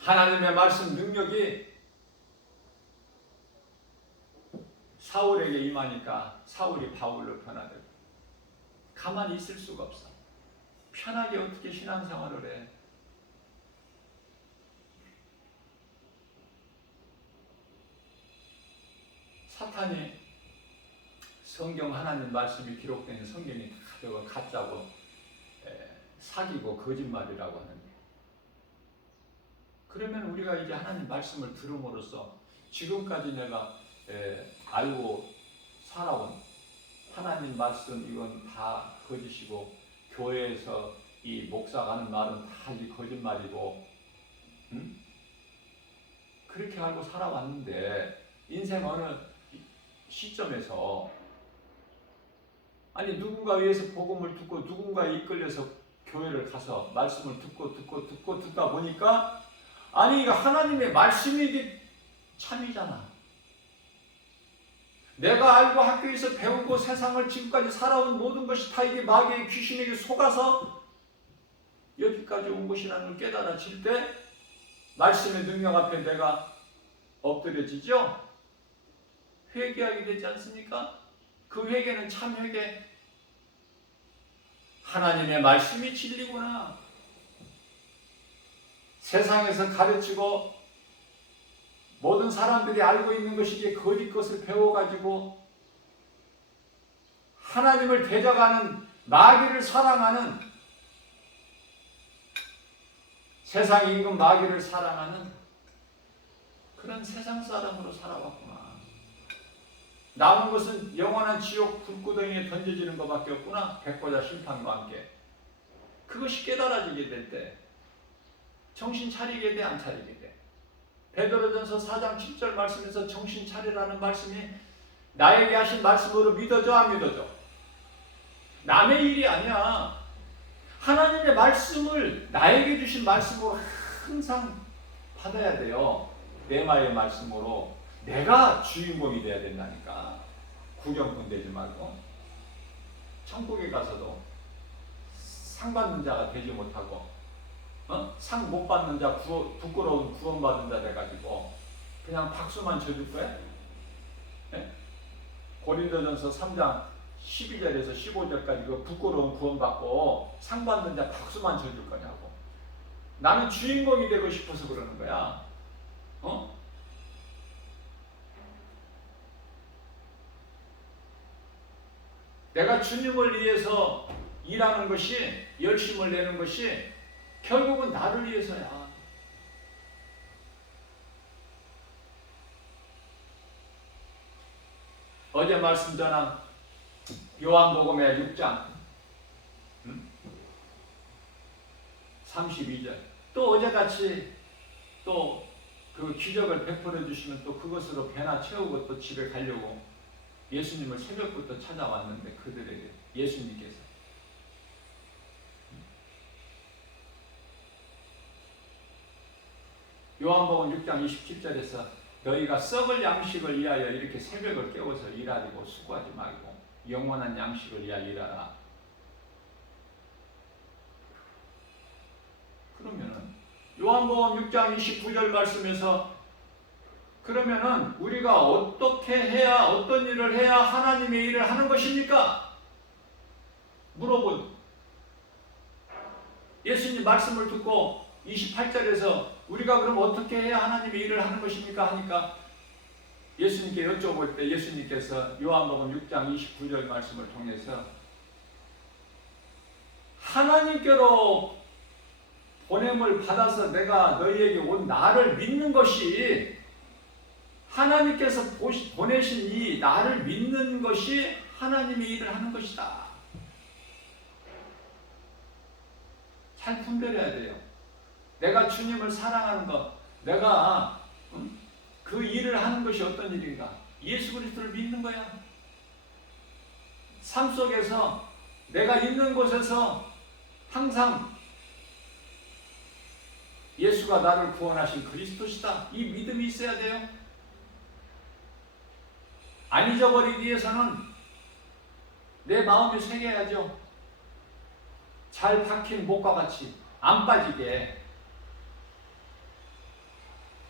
하나님의 말씀 능력이 사울에게 임하니까 사울이 바울로 변화되고 가만히 있을 수가 없어. 편하게 어떻게 신앙생활을 해. 사탄이 성경 하나님 말씀이 기록된 성경이 다 저거 가짜고 사기고 거짓말이라고 하는데, 그러면 우리가 이제 하나님 말씀을 들음으로써 지금까지 내가 알고 살아온 하나님 말씀 이건 다 거짓이고 교회에서 이 목사가 하는 말은 다 이 거짓말이고 그렇게 알고 살아왔는데 인생 어느 시점에서 아니 누군가 위해서 복음을 듣고 누군가에 이끌려서 교회를 가서 말씀을 듣다 보니까 아니 이거 하나님의 말씀이 이게 참이잖아. 내가 알고 학교에서 배우고 세상을 지금까지 살아온 모든 것이 다 이게 마귀의 귀신에게 속아서 여기까지 온 것이라는 걸 깨달아질 때 말씀의 능력 앞에 내가 엎드려지죠? 회개하게 되지 않습니까? 그 회개는 참 회개. 하나님의 말씀이 진리구나. 세상에서 가르치고 모든 사람들이 알고 있는 것이 이제 거짓 것을 배워가지고 하나님을 대적하는 마귀를 사랑하는 세상 임금 마귀를 사랑하는 그런 세상 사람으로 살아왔구나. 남은 것은 영원한 지옥 불구덩이에 던져지는 것밖에 없구나. 백보자 심판과 함께. 그것이 깨달아지게 될 때 정신 차리게 돼, 안 차리게 돼. 베드로전서 4장 7절 말씀에서 정신 차리라는 말씀이 나에게 하신 말씀으로 믿어져, 안 믿어져? 남의 일이 아니야. 하나님의 말씀을 나에게 주신 말씀으로 항상 받아야 돼요. 레마의 말씀으로 내가 주인공이 돼야 된다니까. 구경꾼 되지 말고. 천국에 가서도 상 받는 자가 되지 못하고 상 못 받는 자, 부끄러운 구원받는 자 돼가지고 그냥 박수만 쳐줄 거야? 네? 고린도전서 3장 12절에서 15절까지 그 부끄러운 구원받고 상 받는 자 박수만 쳐줄 거냐고. 나는 주인공이 되고 싶어서 그러는 거야. 내가 주님을 위해서 일하는 것이, 열심을 내는 것이 결국은 나를 위해서야. 어제 말씀 전한 요한복음의 6장 32절 또 어제같이 또 그 기적을 베풀어 주시면 또 그것으로 배나 채우고 또 집에 가려고 예수님을 새벽부터 찾아왔는데 그들에게 예수님께서 요한복음 6장 27절에서 너희가 썩을 양식을 위하여 이렇게 새벽을 깨워서 일하고 수고하지 말고 영원한 양식을 위하여 일하라. 그러면은 요한복음 6장 29절 말씀에서 그러면은 우리가 어떻게 해야, 어떤 일을 해야 하나님의 일을 하는 것입니까? 물어본 예수님 말씀을 듣고 28절에서 우리가 그럼 어떻게 해야 하나님의 일을 하는 것입니까? 하니까 예수님께 여쭤볼 때 예수님께서 요한복음 6장 29절 말씀을 통해서 하나님께로 보냄을 받아서 내가 너희에게 온 나를 믿는 것이, 하나님께서 보내신 이 나를 믿는 것이 하나님의 일을 하는 것이다. 잘 분별해야 돼요. 내가 주님을 사랑하는 것, 내가 그 일을 하는 것이 어떤 일인가? 예수 그리스도를 믿는 거야. 삶 속에서 내가 있는 곳에서 항상 예수가 나를 구원하신 그리스도시다. 이 믿음이 있어야 돼요. 안 잊어버리기 위해서는 내 마음에 새겨야죠. 잘 박힌 목과 같이 안 빠지게.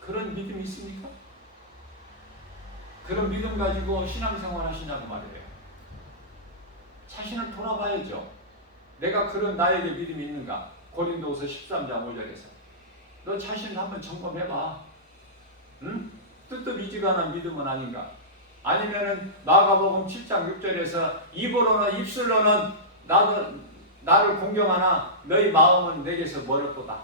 그런 믿음이 있습니까? 그런 믿음 가지고 신앙생활 하시냐고 말이에요. 자신을 돌아봐야죠. 내가 그런 나에게 믿음이 있는가? 고린도후서 13장 5절에서 너 자신을 한번 점검해봐. 응? 뜨뜻미지근한 믿음은 아닌가? 아니면은 마가복음 7장 6절에서 입으로는 입술로는 나를 공경하나 너희 마음은 내게서 멀었도다.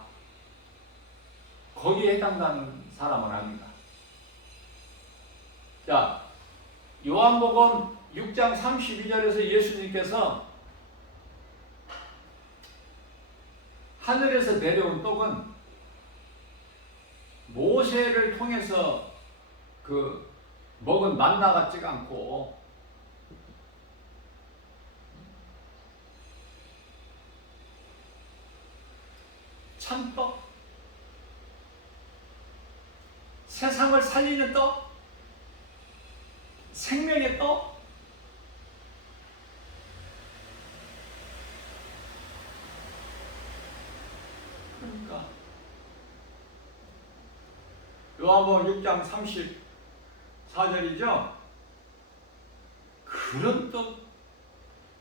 거기에 해당되는 사람은 아닌가? 자, 요한복음 6장 32절에서 예수님께서 하늘에서 내려온 떡은 모세를 통해서 그 먹은 만나 같지가 않고 참떡, 세상을 살리는 떡, 생명의 떡, 그러니까 요한복음 6장 34절이죠.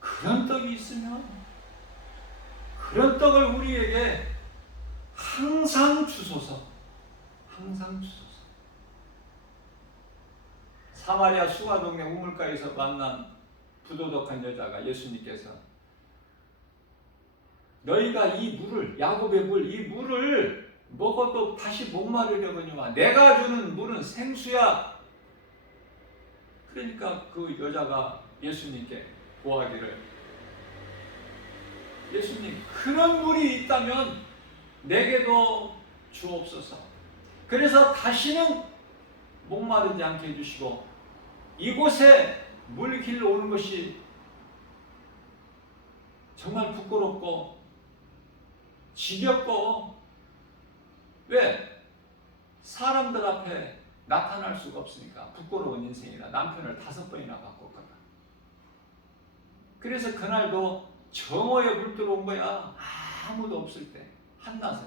그런 떡이 있으면 그런 떡을 우리에게 항상 주소서. 항상 주소서. 사마리아 수가동네 우물가에서 만난 부도덕한 여자가 예수님께서 너희가 이 물을, 야곱의 물, 이 물을 먹어도 다시 목마르려거니와 내가 주는 물은 생수야. 그러니까 그 여자가 예수님께 구하기를 예수님, 그런 물이 있다면 내게도 주옵소서. 그래서 다시는 목마르지 않게 해주시고 이곳에 물 길러 오는 것이 정말 부끄럽고 지겹고. 왜? 사람들 앞에 나타날 수가 없으니까. 부끄러운 인생이라 남편을 5번이나 바꿨거든. 그래서 그날도 정오에 물 들어온 거야. 아무도 없을 때. 한낮에.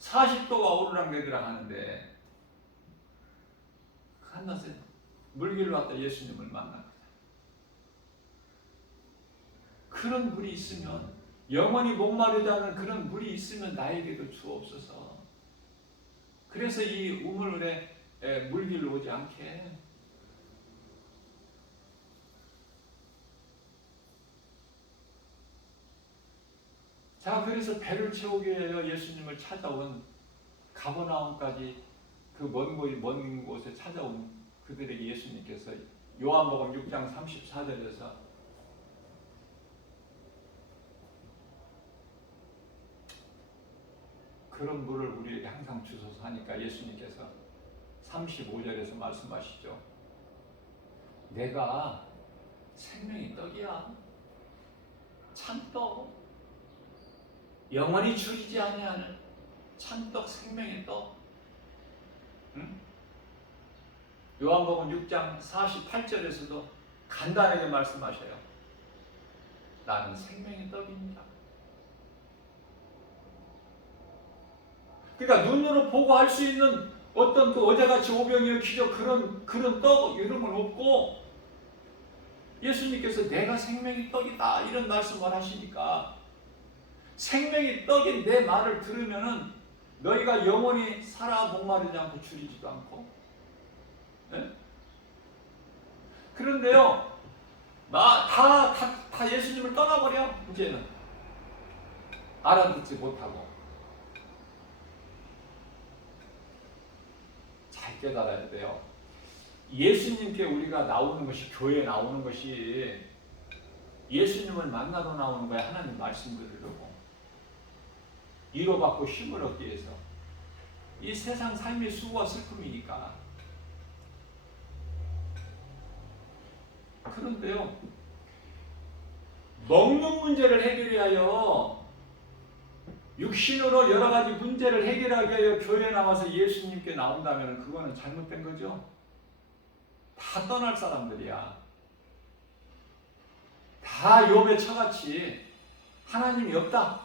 (40도가) 오르락내리락 하는데 한낮에 물길로 왔다 예수님을 만난 거다. 그런 물이 있으면, 영원히 목마르지 않은 그런 물이 있으면 나에게도 주옵소서. 그래서 이 우물에 물길로 오지 않게. 자, 그래서 배를 채우기 위하여 예수님을 찾아온 가버나움까지 그 먼 곳에 찾아온 그들에게 예수님께서 요한복음 6장 34절에서 그런 물을 우리에게 항상 주소서 하니까 예수님께서 35절에서 말씀하시죠. 내가 생명의 떡이야. 참떡. 영원히 줄이지 아니하는 참떡, 생명의 떡. 응? 요한복음 6장 48절에서도 간단하게 말씀하셔요. 나는 생명의 떡입니다. 그러니까 눈으로 보고 할 수 있는 어떤 그 어제같이 오병이어 기적 그런 떡 이런 건 없고, 예수님께서 내가 생명의 떡이다 이런 말씀을 하시니까, 생명의 떡인 내 말을 들으면은 너희가 영원히 살아 목마르지 않고 줄이지도 않고. 네? 그런데요, 다 예수님을 떠나버려. 이제는 알아듣지 못하고. 잘 깨달아야 돼요. 예수님께 우리가 나오는 것이, 교회에 나오는 것이 예수님을 만나러 나오는 거야. 하나님 말씀 들으려고, 위로받고 힘을 얻기 위해서. 이 세상 삶의 수고와 슬픔이니까. 그런데요, 먹는 문제를 해결하여, 육신으로 여러 가지 문제를 해결하기 위하여 교회에 나와서 예수님께 나온다면 그거는 잘못된 거죠. 다 떠날 사람들이야. 다 욥의 처같이 하나님이 없다.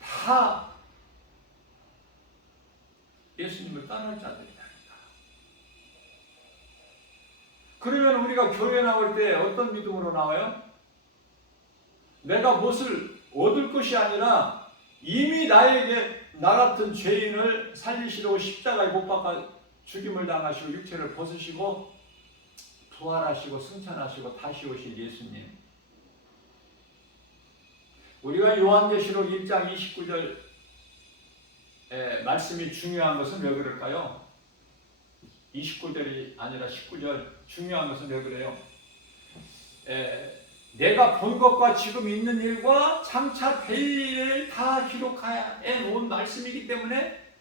다 예수님을 떠날 자들이다. 그러면 우리가 교회에 나올 때 어떤 믿음으로 나와요? 내가 무엇을 얻을 것이 아니라 이미 나에게 나 같은 죄인을 살리시려고 십자가에 못 박아 죽임을 당하시고 육체를 벗으시고 부활하시고 승천하시고 다시 오실 예수님. 우리가 요한계시록 1장 29절 말씀이 중요한 것은 왜 그럴까요? 29절이 아니라 19절. 중요한 것은 왜 그래요? 내가 본 것과 지금 있는 일과 장차 될 일을 다 기록해 놓은 말씀이기 때문에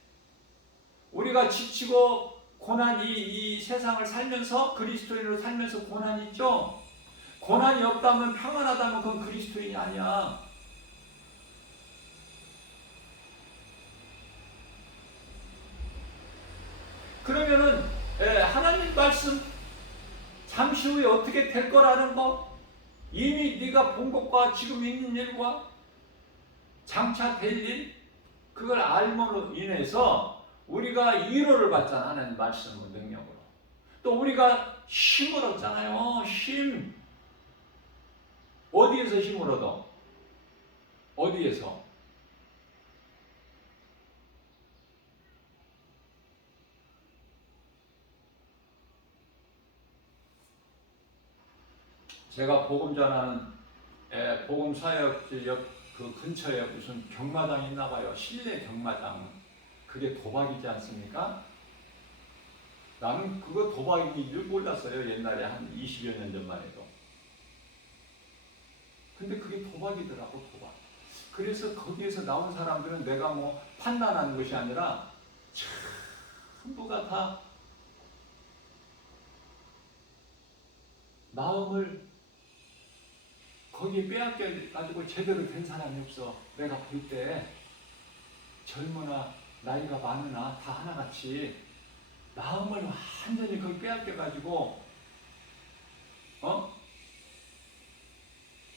우리가 지치고 고난이, 이 세상을 살면서 그리스도인으로 살면서 고난이 있죠. 고난이 없다면, 평안하다면 그건 그리스도인이 아니야. 그러면은 하나님 말씀 잠시 후에 어떻게 될 거라는 거, 이미 네가 본 것과 지금 있는 일과 장차 될 일, 그걸 알므로 인해서 우리가 위로를 받잖아. 하나님 말씀의 능력으로. 또 우리가 힘을 얻잖아요. 힘. 어디에서 힘을 얻어? 어디에서? 제가 복음 전하는 복음 사역 그 근처에 무슨 경마장이 있나 봐요. 실내 경마장. 그게 도박이지 않습니까? 나는 그거 도박인 줄 몰랐어요. 옛날에 한 20여 년 전만 해도. 근데 그게 도박이더라고, 도박. 그래서 거기에서 나온 사람들은 내가 뭐 판단하는 것이 아니라 전부가 다 마음을 거기에 빼앗겨 가지고 제대로 된 사람이 없어. 내가 볼 때 젊으나 나이가 많으나 다 하나같이 마음을 완전히 거기 빼앗겨 가지고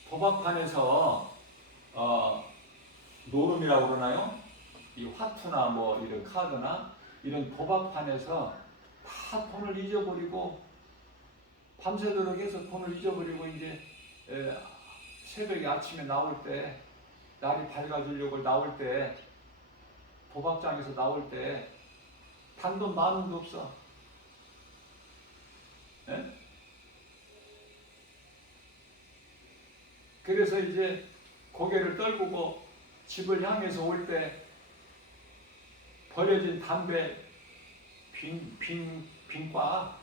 도박판에서 노름이라고 그러나요? 이 화투나 뭐 이런 카드나 이런 도박판에서 다 돈을 잊어버리고 밤새도록 해서 돈을 잊어버리고 이제 새벽에 아침에 나올 때 날이 밝아지려고 나올 때 도박장에서 나올 때 단돈 10,000원도 없어. 예? 그래서 이제 고개를 떨구고 집을 향해서 올 때 버려진 담배 빈과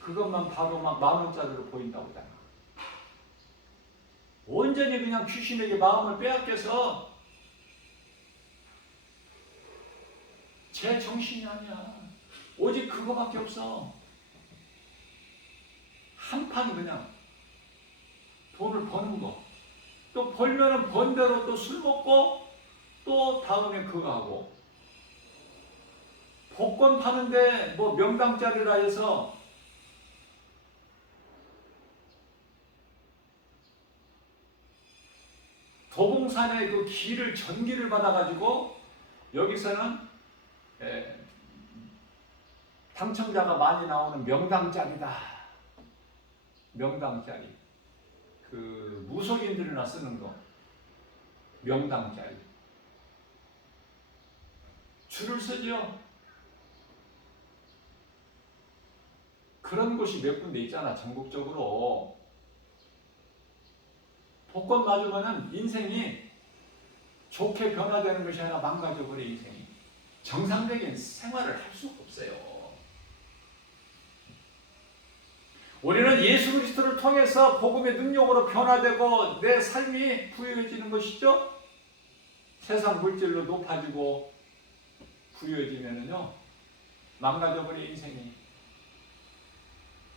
그것만 봐도 막 10,000원짜리로 보인다고 하잖아. 온전히 그냥 귀신에게 마음을 빼앗겨서 제 정신이 아니야. 오직 그거밖에 없어. 한판 그냥 돈을 버는 거. 또 벌면은 번 대로 또 술 먹고 또 다음에 그거 하고. 복권 파는데 뭐 명당짜리라 해서 도봉산의 그 길을 전기를 받아가지고 여기서는 당첨자가 많이 나오는 명당짜리다. 명당짜리. 그 무속인들이나 쓰는 거. 명당짜리. 줄을 서죠. 그런 곳이 몇 군데 있잖아. 전국적으로. 복권 맞으면은 인생이 좋게 변화되는 것이 아니라 망가져버려. 인생이 정상적인 생활을 할 수가 없어요. 우리는 예수 그리스도를 통해서 복음의 능력으로 변화되고 내 삶이 부유해지는 것이죠. 세상 물질로 높아지고 부유해지면은요 망가져버려. 인생이.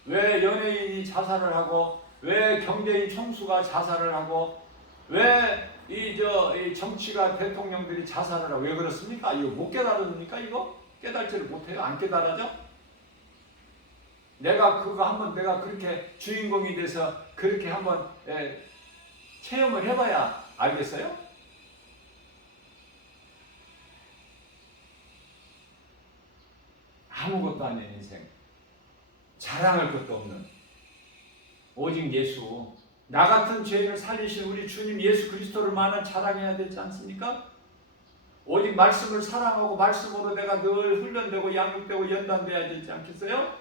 왜 연예인이 자살을 하고, 왜 경제인 총수가 자살을 하고, 왜 이 정치가 대통령들이 자살을 하고, 왜 그렇습니까? 이거 못 깨달습니까? 이거 깨달지를 못해요. 안 깨달아져? 내가 그거 한번 내가 그렇게 주인공이 돼서 그렇게 한번 체험을 해봐야 알겠어요? 아무것도 아닌 인생. 자랑할 것도 없는 오직 예수. 나 같은 죄인을 살리신 우리 주님 예수 그리스도를 만난 자랑해야 되지 않습니까? 오직 말씀을 사랑하고 말씀으로 내가 늘 훈련되고 양육되고 연단돼야 되지 않겠어요?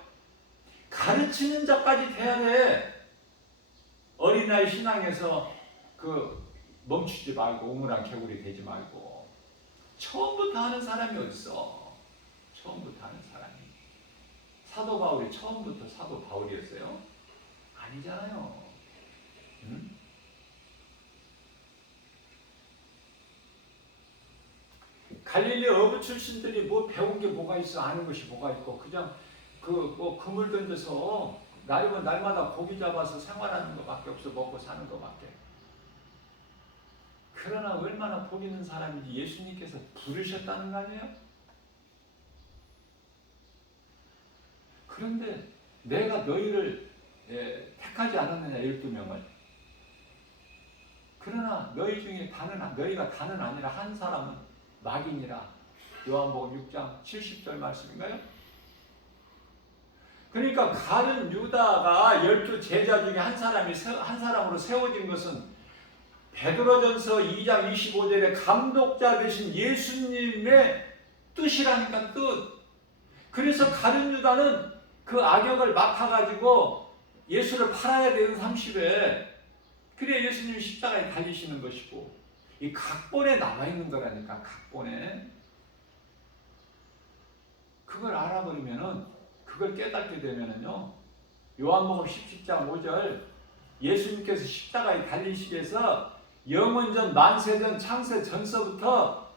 가르치는 자까지 돼야 돼. 어린아이 신앙에서 멈추지 말고 우물안 개구리 되지 말고 처음부터 하는 사람이 어딨어. 처음부터 하는 사람이. 사도 바울이 처음부터 사도 바울이었어요? 아니잖아요. 응? 갈릴리 어부 출신들이 뭐 배운 게 뭐가 있어. 아는 것이 뭐가 있고 그냥 그물 던져서 날마다 고기 잡아서 생활하는 것밖에 없어. 먹고 사는 것밖에. 그러나 얼마나 복 있는 사람인지 예수님께서 부르셨다는 거 아니에요? 그런데 내가 너희를 택하지 않았느냐 12명을. 그러나 너희 중에 너희가 다는 아니라 한 사람은 막이니라. 요한복음 6장 70절 말씀인가요? 그러니까 가룟 유다가 12 제자 중에 한 사람으로 세워진 것은 베드로전서 2장 25절에 감독자 되신 예수님의 뜻이라니까. 뜻. 그래서 가룟 유다는 그 악역을 맡아가지고 예수를 팔아야 되는 30에 그래 예수님이 십자가에 달리시는 것이고 이 각본에 나와 있는 거라니까. 각본에. 그걸 알아버리면은 그걸 깨닫게 되면은요 요한복음 17장 5절 예수님께서 십자가에 달리시기 위해서 영원전 만세전 창세 전서부터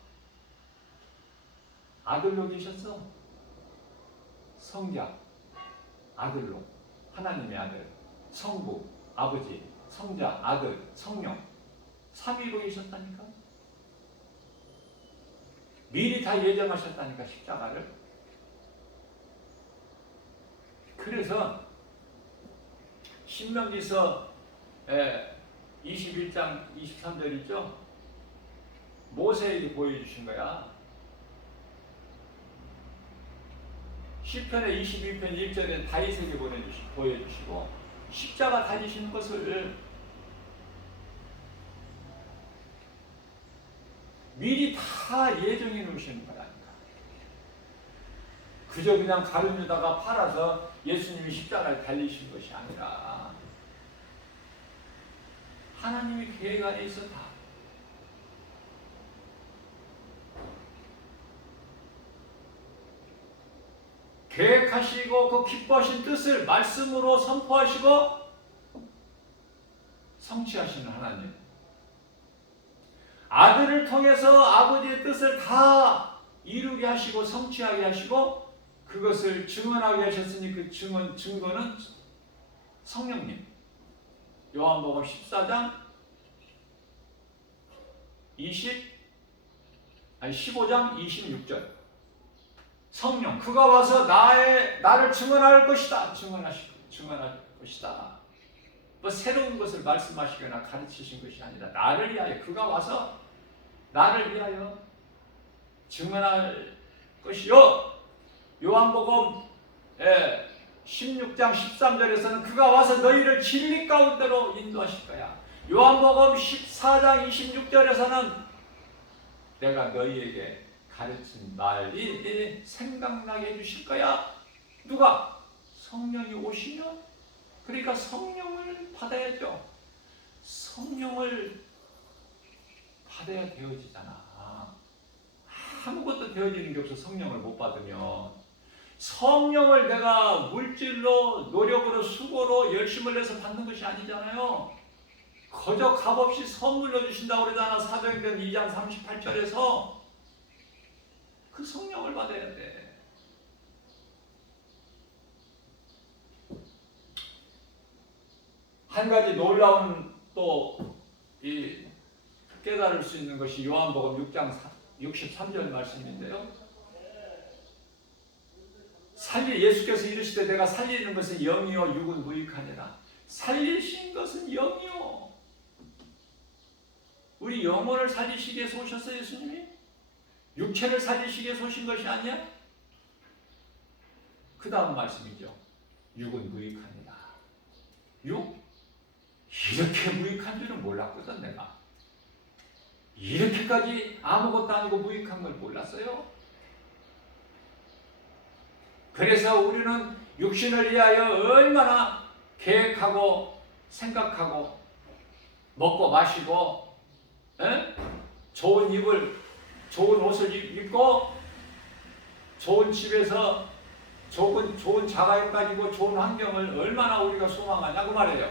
아들로 계셨어. 성자 아들로. 하나님의 아들. 성부, 아버지, 성자, 아들, 성령 삼위일체이셨다니까. 미리 다 예정하셨다니까, 십자가를. 그래서 신명기서 21장 23절 있죠? 모세에게 보여주신 거야. 시편의 22편 1절에 다윗에게 보여주시고 십자가 달리시는 것을 미리 다 예정해 놓으시는 거라니까. 그저 그냥 가룟유다가 팔아서 예수님이 십자가를 달리신 것이 아니라 하나님이 계획 안에 있어 다. 계획하시고 그 기뻐하신 뜻을 말씀으로 선포하시고 성취하시는 하나님. 아들을 통해서 아버지의 뜻을 다 이루게 하시고 성취하게 하시고 그것을 증언하게 하셨으니 그 증거는 성령님. 요한복음 14장 15장 26절. 성령, 그가 와서 나를 증언할 것이다. 증언할 것이다. 뭐 새로운 것을 말씀하시거나 가르치신 것이 아니라 나를 위하여, 그가 와서 나를 위하여 증언할 것이요. 요한복음 16장 13절에서는 그가 와서 너희를 진리 가운데로 인도하실 거야. 요한복음 14장 26절에서는 내가 너희에게 가르친 말이 생각나게 해주실 거야. 누가? 성령이 오시면. 그러니까 성령을 받아야죠. 성령을 받아야 되어지잖아. 아무것도 되어지는 게 없어. 성령을 못 받으면. 성령을 내가 물질로, 노력으로, 수고로, 열심을 내서 받는 것이 아니잖아요. 거저 값없이 선물로 주신다고 그러잖아. 사도행전 2장 38절에서. 그 성령을 받아야 돼. 한 가지 놀라운 또 이 깨달을 수 있는 것이 요한복음 6장 63절 말씀인데요. 예수께서 이르시되 내가 살리는 것은 영이요 육은 무익하니라. 살리신 것은 영이요. 우리 영혼을 살리시기 위해서 오셨어요, 예수님이? 육체를 살리시기 위해서 오신 것이 아니야? 그 다음 말씀이죠. 육은 무익하니라. 육? 이렇게 무익한 줄은 몰랐거든, 내가. 이렇게까지 아무것도 아니고 무익한 걸 몰랐어요. 그래서 우리는 육신을 위하여 얼마나 계획하고 생각하고 먹고 마시고 좋은 옷을 입고 좋은 집에서 좋은 자가용 가지고 좋은 환경을 얼마나 우리가 소망하냐고 말해요.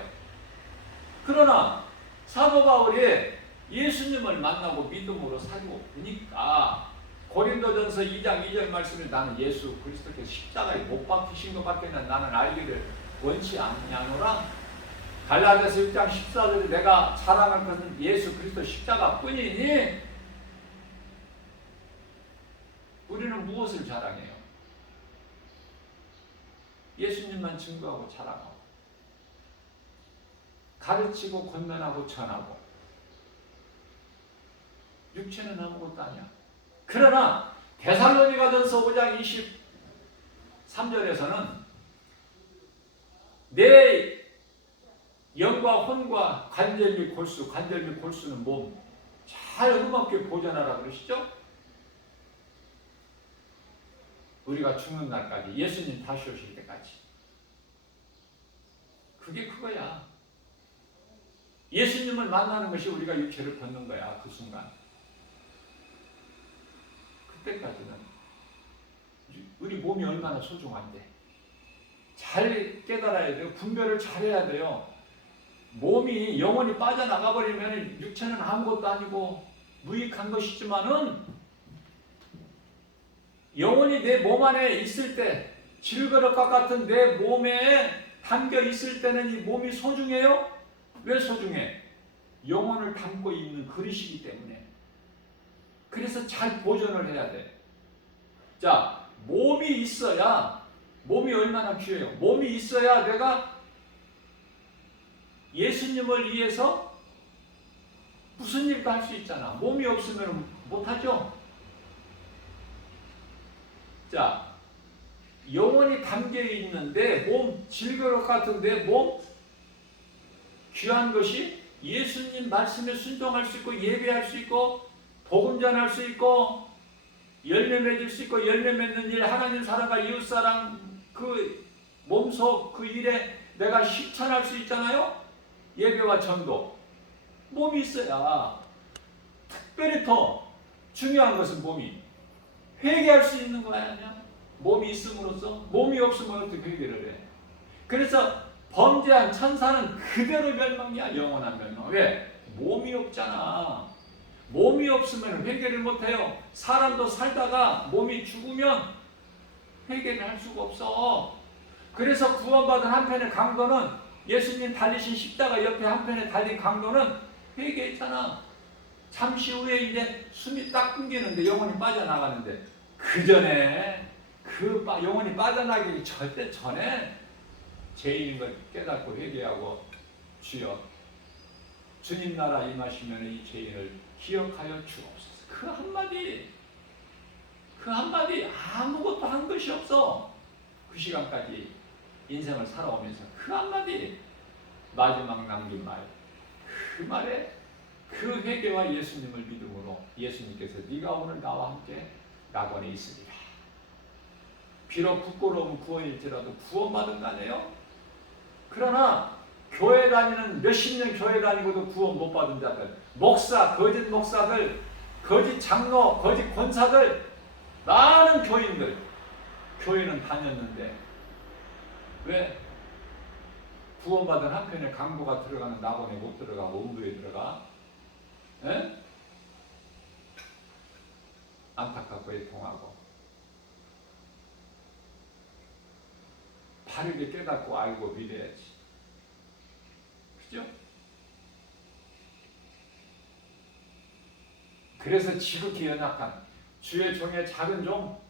그러나 사도 바울이 예수님을 만나고 믿음으로 살고 보니까 고린도전서 2장 2절 말씀에 나는 예수 그리스도께서 십자가에 못 박히신 것밖에는 나는 알기를 원치 않냐노라. 갈라디아서 6장 14절에 내가 자랑할 것은 예수 그리스도 십자가뿐이니 우리는 무엇을 자랑해요? 예수님만 증거하고 자랑하고 가르치고 권면하고 전하고. 육체는 아무것도 아니야. 그러나 데살로니가전서 5장 23절에서는 내 영과 혼과 관절 및 골수는 몸 잘 음악게 보존하라 그러시죠? 우리가 죽는 날까지, 예수님 다시 오실 때까지. 그게 그거야. 예수님을 만나는 것이 우리가 육체를 걷는 거야. 그 순간. 그때까지는 우리 몸이 얼마나 소중한데 잘 깨달아야 돼요. 분별을 잘해야 돼요. 몸이 영혼이 빠져나가 버리면 육체는 아무것도 아니고 무익한 것이지만은 영혼이 내 몸 안에 있을 때 질그릇과 같은 내 몸에 담겨 있을 때는 이 몸이 소중해요? 왜 소중해? 영혼을 담고 있는 그릇이기 때문에. 그래서 잘 보존을 해야 돼. 자, 몸이 있어야, 몸이 얼마나 귀해요. 몸이 있어야 내가 예수님을 위해서 무슨 일도 할 수 있잖아. 몸이 없으면 못하죠. 자, 영혼이 담겨 있는데 몸 질그릇 같은데 몸 귀한 것이 예수님 말씀에 순종할 수 있고 예배할 수 있고 복음 전할 수 있고 열매 맺을 수 있고 열매 맺는 일, 하나님 사랑과 이웃 사랑, 그 몸속 그 일에 내가 실천할 수 있잖아요. 예배와 전도. 몸이 있어야. 특별히 더 중요한 것은 몸이 회개할 수 있는 거 아니야? 몸이 있음으로써. 몸이 없으면 어떻게 회개를 해? 그래서 범죄한 천사는 그대로 멸망이야. 영원한 멸망. 왜? 몸이 없잖아. 몸이 없으면 회개를 못해요. 사람도 살다가 몸이 죽으면 회개를 할 수가 없어. 그래서 구원받은 한편의 강도는, 예수님 달리신 십자가 옆에 한편에 달린 강도는 회개했잖아. 잠시 후에 이제 숨이 딱 끊기는데, 영혼이 빠져나가는데, 그 전에 영혼이 빠져나가기 절대 전에 죄인인 걸 깨닫고 회개하고, 주여 주님 나라 임하시면 이 죄인을 기억하여 주옵소서. 그 한마디 아무것도 한 것이 없어. 그 시간까지 인생을 살아오면서 그 한마디, 마지막 남긴 말, 그 말에 그 회개와 예수님을 믿음으로 예수님께서 네가 오늘 나와 함께 낙원에 있으리라. 비록 부끄러운 구원일지라도 구원받은 거 아니에요? 그러나 교회 다니는 몇십 년 교회 다니고도 구원 못 받은 자들, 목사, 거짓 목사들, 거짓 장로, 거짓 권사들, 많은 교인들, 교회는 다녔는데 왜 구원받은 한편에 강도가 들어가는 낙원에 못 들어가고 음부에 들어가? 에? 안타깝고 애통하고 바르게 깨닫고 알고 믿어야지. 그죠? 그래서 지극히 연약한 주의 종의 작은 종,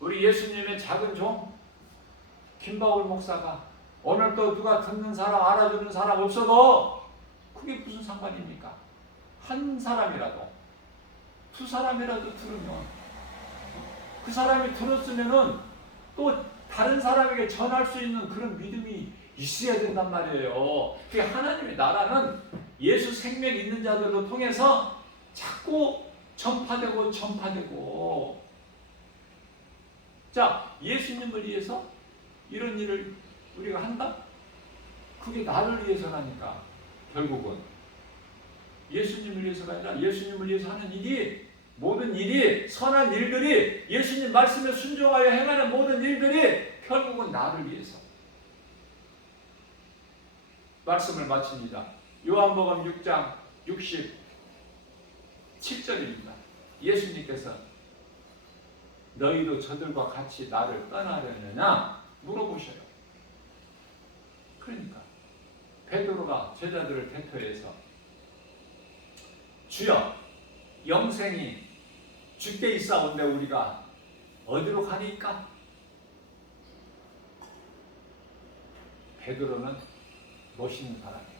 우리 예수님의 작은 종 김바울 목사가 오늘 또 누가 듣는 사람, 알아주는 사람 없어도 그게 무슨 상관입니까? 한 사람이라도, 두 사람이라도 들으면, 그 사람이 들었으면은 또 다른 사람에게 전할 수 있는 그런 믿음이 있어야 된단 말이에요. 그 하나님의 나라는 예수 생명 있는 자들로 통해서 자꾸 전파되고. 자, 예수님을 위해서 이런 일을 우리가 한다? 그게 나를 위해서라니까. 결국은 예수님을 위해서가 아니라 예수님을 위해서 하는 일이, 모든 일이, 선한 일들이, 예수님 말씀에 순종하여 행하는 모든 일들이 결국은 나를 위해서. 말씀을 마칩니다. 요한복음 6장 67절입니다. 예수님께서 너희도 저들과 같이 나를 떠나려느냐 물어보셔요. 그러니까 베드로가 제자들을 대표해서 주여 영생이 주께 있사온데 우리가 어디로 가니까? 베드로는 멋있는 사람이에요.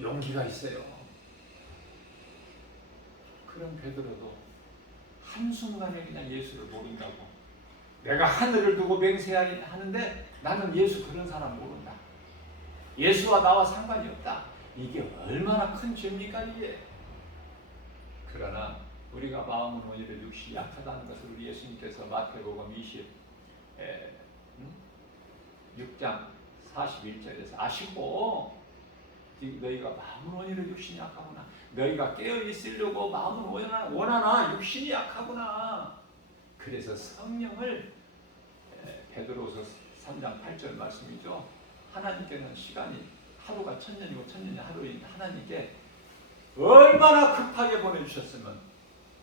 용기가 있어요. 그런 베드로도 한순간에 그냥 예수를 모른다고. 내가 하늘을 두고 맹세하는데 나는 예수 그런 사람 모른다. 예수와 나와 상관이 없다. 이게 얼마나 큰 죄입니까 이게. 그러나 우리가 마음은 오히려 육신이 약하다는 것을 우리 예수님께서 마태복음 26장 41절에서 아시고, 너희가 마음은 오히려 육신이 약하구나. 너희가 깨어있으려고 마음은 원하나 육신이 약하구나. 그래서 성령을, 베드로서 3장 8절 말씀이죠. 하나님께는 시간이 하루가 1000년이고 1000년이 하루인 하나님께 얼마나 급하게 보내주셨으면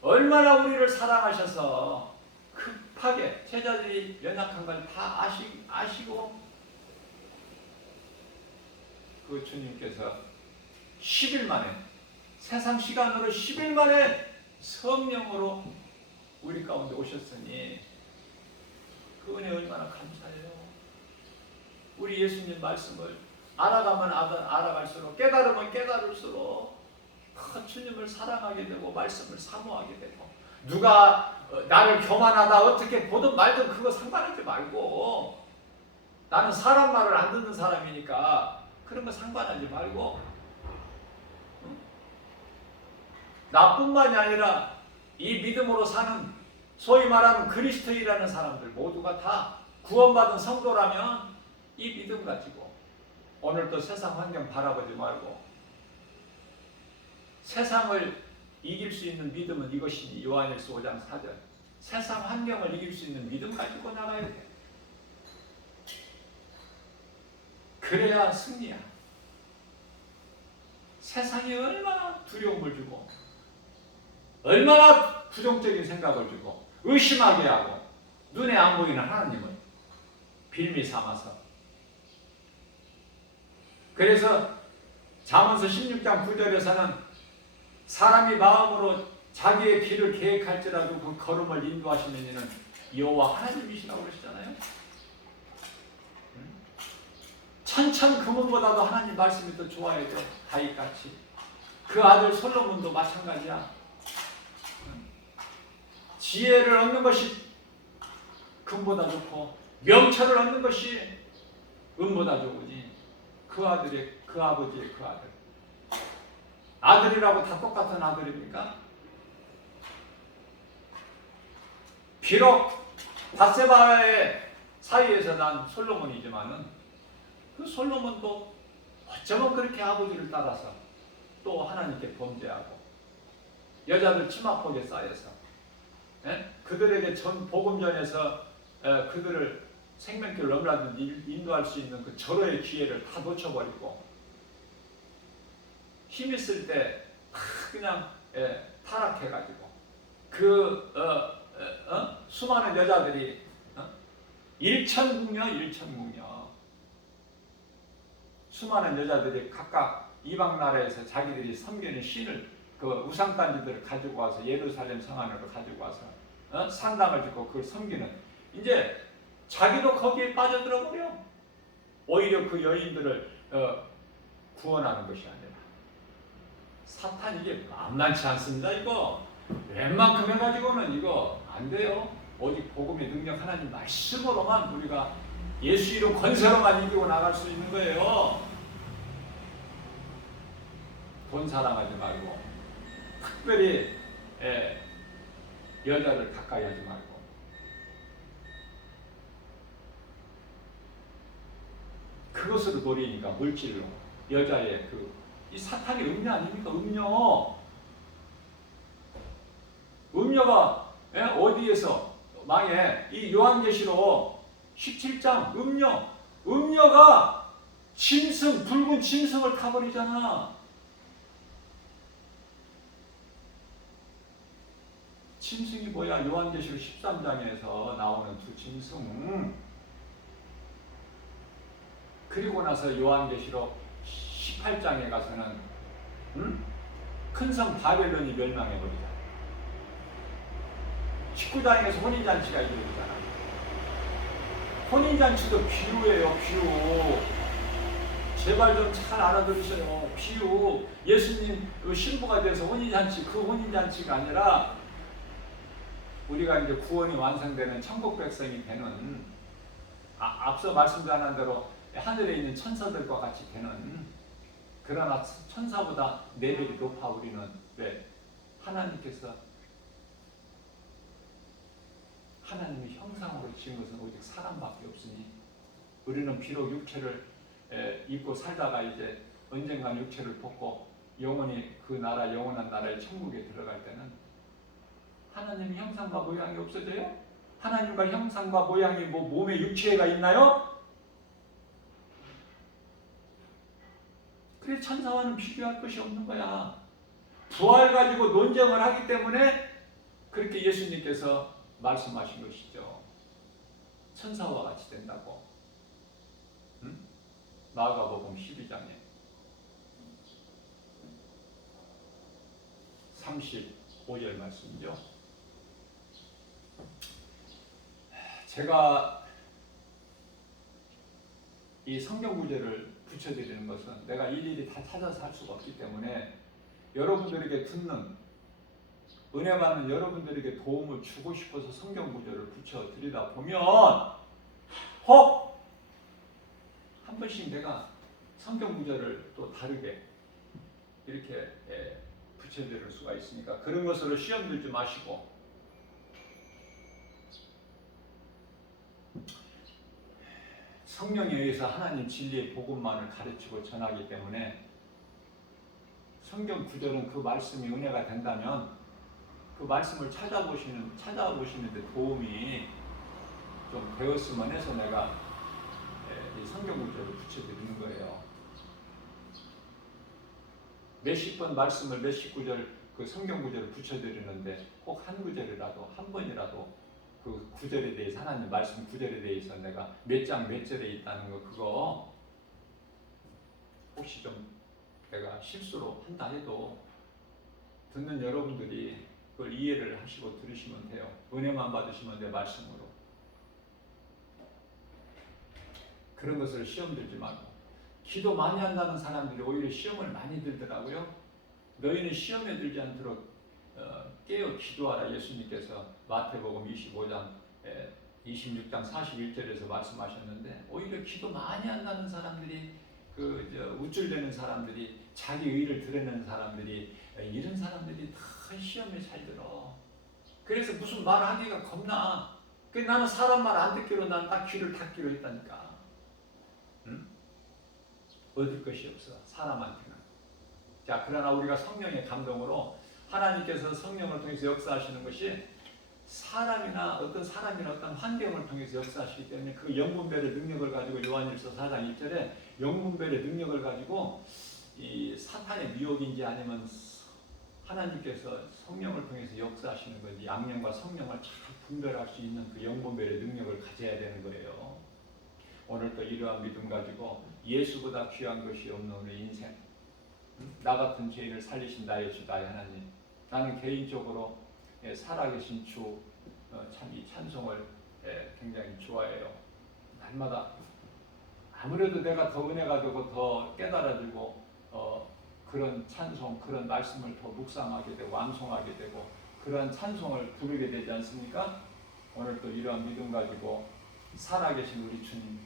얼마나 우리를 사랑하셔서 급하게 제자들이 연약한 걸 다 아시고 그 주님께서 10일 만에, 세상 시간으로 10일 만에 성령으로 우리 가운데 오셨으니 그 은혜 얼마나 감사해요. 우리 예수님 말씀을 알아가면 알아갈수록, 깨달으면 깨달을수록 더 주님을 사랑하게 되고 말씀을 사모하게 되고, 누가 나를 교만하다 어떻게 보든 말든 그거 상관하지 말고, 나는 사람 말을 안 듣는 사람이니까 그런 거 상관하지 말고, 응? 나뿐만이 아니라 이 믿음으로 사는 소위 말하는 그리스도인이라는 사람들 모두가 다 구원받은 성도라면 이 믿음 가지고 오늘도 세상 환경 바라보지 말고, 세상을 이길 수 있는 믿음은 이것이니 요한일서 5장 4절, 세상 환경을 이길 수 있는 믿음 가지고 나가야 돼. 그래야 승리야. 세상이 얼마나 두려움을 주고 얼마나 부정적인 생각을 주고 의심하게 하고 눈에 안 보이는 하나님을 빌미 삼아서, 그래서 잠언서 16장 9절에서는 사람이 마음으로 자기의 길을 계획할지라도 그 걸음을 인도하시는 이는 여호와 하나님이시라고 그러시잖아요. 천천 금은보다도 하나님 말씀이 더 좋아야 돼. 다윗같이. 그 아들 솔로몬도 마찬가지야. 지혜를 얻는 것이 금보다 좋고 명철을 얻는 것이 은보다 좋으니 그 아들의, 그 아버지의 그 아들. 아들이라고 다 똑같은 아들입니까? 비록 밧세바의 사이에서 난 솔로몬이지만은 그 솔로몬도 어쩌면 그렇게 아버지를 따라서 또 하나님께 범죄하고 여자들 치마폭에 쌓여서, 그들에게 복음 전에서 그들을 생명길 넘나든 인도할 수 있는 그 절호의 기회를 다 놓쳐버리고 힘 있을 때 그냥 타락해가지고 그 수많은 여자들이 일천궁녀 수많은 여자들이 각각 이방 나라에서 자기들이 섬기는 신을, 그 우상단지들을 가지고 와서 예루살렘 성 안으로 가지고 와서 산당을 짓고 그걸 섬기는, 이제 자기도 거기에 빠져들어 버려. 오히려 그 여인들을 구원하는 것이 아니라 사탄, 이게 만만치 않습니다. 이거 웬만큼 해가지고는 이거 안 돼요. 오직 복음의 능력 하나님 말씀으로만 우리가 예수 이름 권세로만 이기고 나갈 수 있는 거예요. 돈 사랑하지 말고, 특별히 여자를 가까이 하지 말고, 그것으로 노리니까 물질로 여자의 이 사탄이 음료 아닙니까? 음료가 어디에서 망해? 이 요한계시록 17장 음료가 짐승, 붉은 짐승을 타버리잖아. 짐승이 뭐야? 요한계시록 13장에서 나오는 두 짐승. 그리고 나서 요한계시록 18장에 가서는 큰 성 바벨론이 멸망해버리잖아. 19장에서 혼인잔치가 이루어지잖아. 혼인잔치도 비유예요, 비유. 제발 좀 잘 알아들으셔요. 비유. 예수님 신부가 돼서 혼인잔치, 그 혼인잔치가 아니라 우리가 이제 구원이 완성되는 천국 백성이 되는, 앞서 말씀드린 대로 하늘에 있는 천사들과 같이 되는, 그러나 천사보다 레벨이 높아. 우리는 왜? 하나님께서 하나님의 형상으로 지은 것은 오직 사람밖에 없으니, 우리는 비록 육체를 입고 살다가 이제 언젠간 육체를 벗고 영원히 그 나라, 영원한 나라의 천국에 들어갈 때는 하나님의 형상과 모양이 없어져요? 하나님과 형상과 모양이 뭐 몸에 육체가 있나요? 그래서 천사와는 비교할 것이 없는 거야. 부활 가지고 논쟁을 하기 때문에 그렇게 예수님께서 말씀하신 것이죠. 천사와 같이 된다고. 응? 마가복음 12장에 35절 말씀이죠. 제가 이 성경 구절을 붙여드리는 것은 내가 일일이 다 찾아서 할 수가 없기 때문에 여러분들에게 듣는 은혜 받는 여러분들에게 도움을 주고 싶어서 성경 구절을 붙여드리다 보면 혹 한 번씩 내가 성경 구절을 또 다르게 이렇게 붙여드릴 수가 있으니까 그런 것으로 시험 들지 마시고 성령에 의해서 하나님 진리의 복음만을 가르치고 전하기 때문에 성경 구절은 그 말씀이 은혜가 된다면 그 말씀을 찾아보시는데 도움이 좀 되었으면 해서 내가 이 성경 구절을 붙여드리는 거예요. 몇십 번 말씀을 몇십 구절 그 성경 구절을 붙여드리는데 꼭 한 구절이라도 한 번이라도 그 구절에 대해서 하나님 말씀 구절에 대해서 내가 몇 장 몇 절에 있다는 거 그거 혹시 좀 내가 실수로 한다 해도 듣는 여러분들이 그걸 이해를 하시고 들으시면 돼요. 은혜만 받으시면 돼 말씀으로. 그런 것을 시험 들지 말고 기도 많이 한다는 사람들이 오히려 시험을 많이 들더라고요. 너희는 시험에 들지 않도록 깨어 기도하라 예수님께서 마태복음 25장 26장 41절에서 말씀하셨는데 오히려 기도 많이 한다는 사람들이 우쭐대는 사람들이 자기 의를 드러내는 사람들이 이런 사람들이 다 시험에 잘 들어. 그래서 무슨 말하기가 겁나. 나는 사람 말 안 듣기로 난 딱 귀를 닫기로 했다니까. 응? 얻을 것이 없어 사람한테는. 자, 그러나 우리가 성령의 감동으로 하나님께서 성령을 통해서 역사하시는 것이 사람이나 어떤 환경을 통해서 역사하시기 때문에 그 영분별의 능력을 가지고 요한일서 4장 1절에 영분별의 능력을 가지고 이 사탄의 미혹인지 아니면 하나님께서 성령을 통해서 역사하시는 건지 양령과 성령을 잘 분별할 수 있는 그 영분별의 능력을 가져야 되는 거예요. 오늘도 이러한 믿음 가지고 예수보다 귀한 것이 없는 우리 인생, 나 같은 죄인을 살리신 나의 주 나의 하나님, 나는 개인적으로 살아계신 주 참 이 찬송을 굉장히 좋아해요. 날마다 아무래도 내가 더 은혜가 되고 더 깨달아지고 그런 찬송, 그런 말씀을 더 묵상하게 되고 암송하게 되고 그런 찬송을 부르게 되지 않습니까? 오늘 또 이러한 믿음 가지고 살아계신 우리 주님,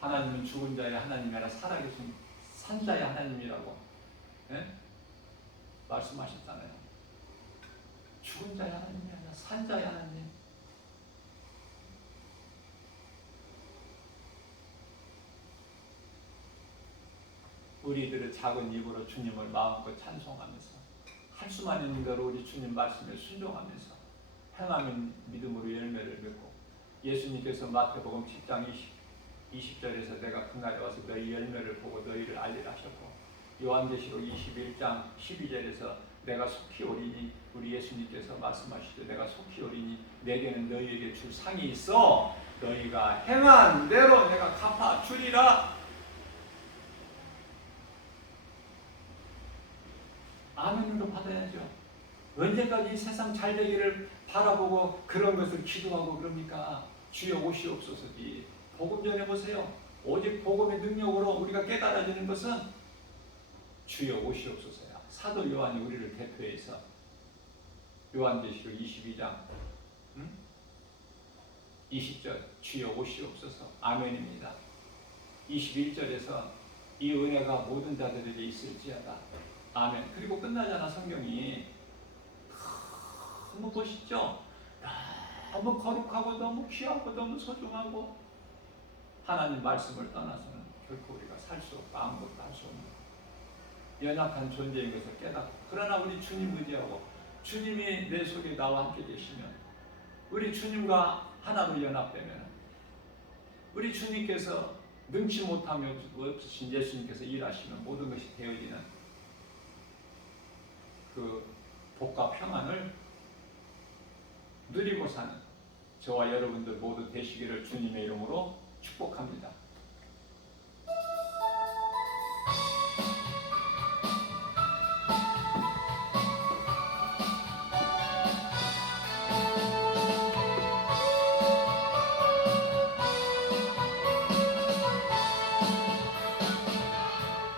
하나님은 죽은 자의 하나님이 아니라 살아계신 산자의 하나님이라고 말씀하셨잖아요. 죽은 자의 하나님이 아니라 산자의 하나님. 우리들의 작은 입으로 주님을 마음껏 찬송하면서 할 수만 있는 대로 우리 주님 말씀에 순종하면서 행하면 믿음으로 열매를 맺고 예수님께서 마태복음 10장 20절에서 내가 그날에 와서 너희 열매를 보고 너희를 알리라 하셨고 요한계시록 21장 12절에서 내가 속히 오리니 우리 예수님께서 말씀하시죠. 내가 속히 오리니 내게는 너희에게 줄 상이 있어 너희가 행한 대로 내가 갚아 주리라. 아멘으로 받아야죠. 언제까지 세상 잘 되기를 바라보고 그런 것을 기도하고 그럽니까? 주여 오시옵소서지. 복음 전해보세요. 오직 복음의 능력으로 우리가 깨달아지는 것은 주여 오시옵소서야. 사도 요한이 우리를 대표해서 요한계시록 22장 20절 주여 오시옵소서 아멘입니다. 21절에서 이 은혜가 모든 자들에게 있을지어다 아멘. 그리고 끝나잖아 성경이. 너무 멋있죠? 너무 거룩하고 너무 귀하고 너무 소중하고 하나님 말씀을 떠나서는 결코 우리가 살 수 없고 아무것도 할 수 없는 연약한 존재인 것을 깨닫고 그러나 우리 주님 의지하고 주님이 내 속에 나와 함께 계시면 우리 주님과 하나로 연합되면 우리 주님께서 능치 못함이 없으신 예수님께서 일하시면 모든 것이 되어지는 그 복과 평안을 누리고 사는 저와 여러분들 모두 되시기를 주님의 이름으로 축복합니다.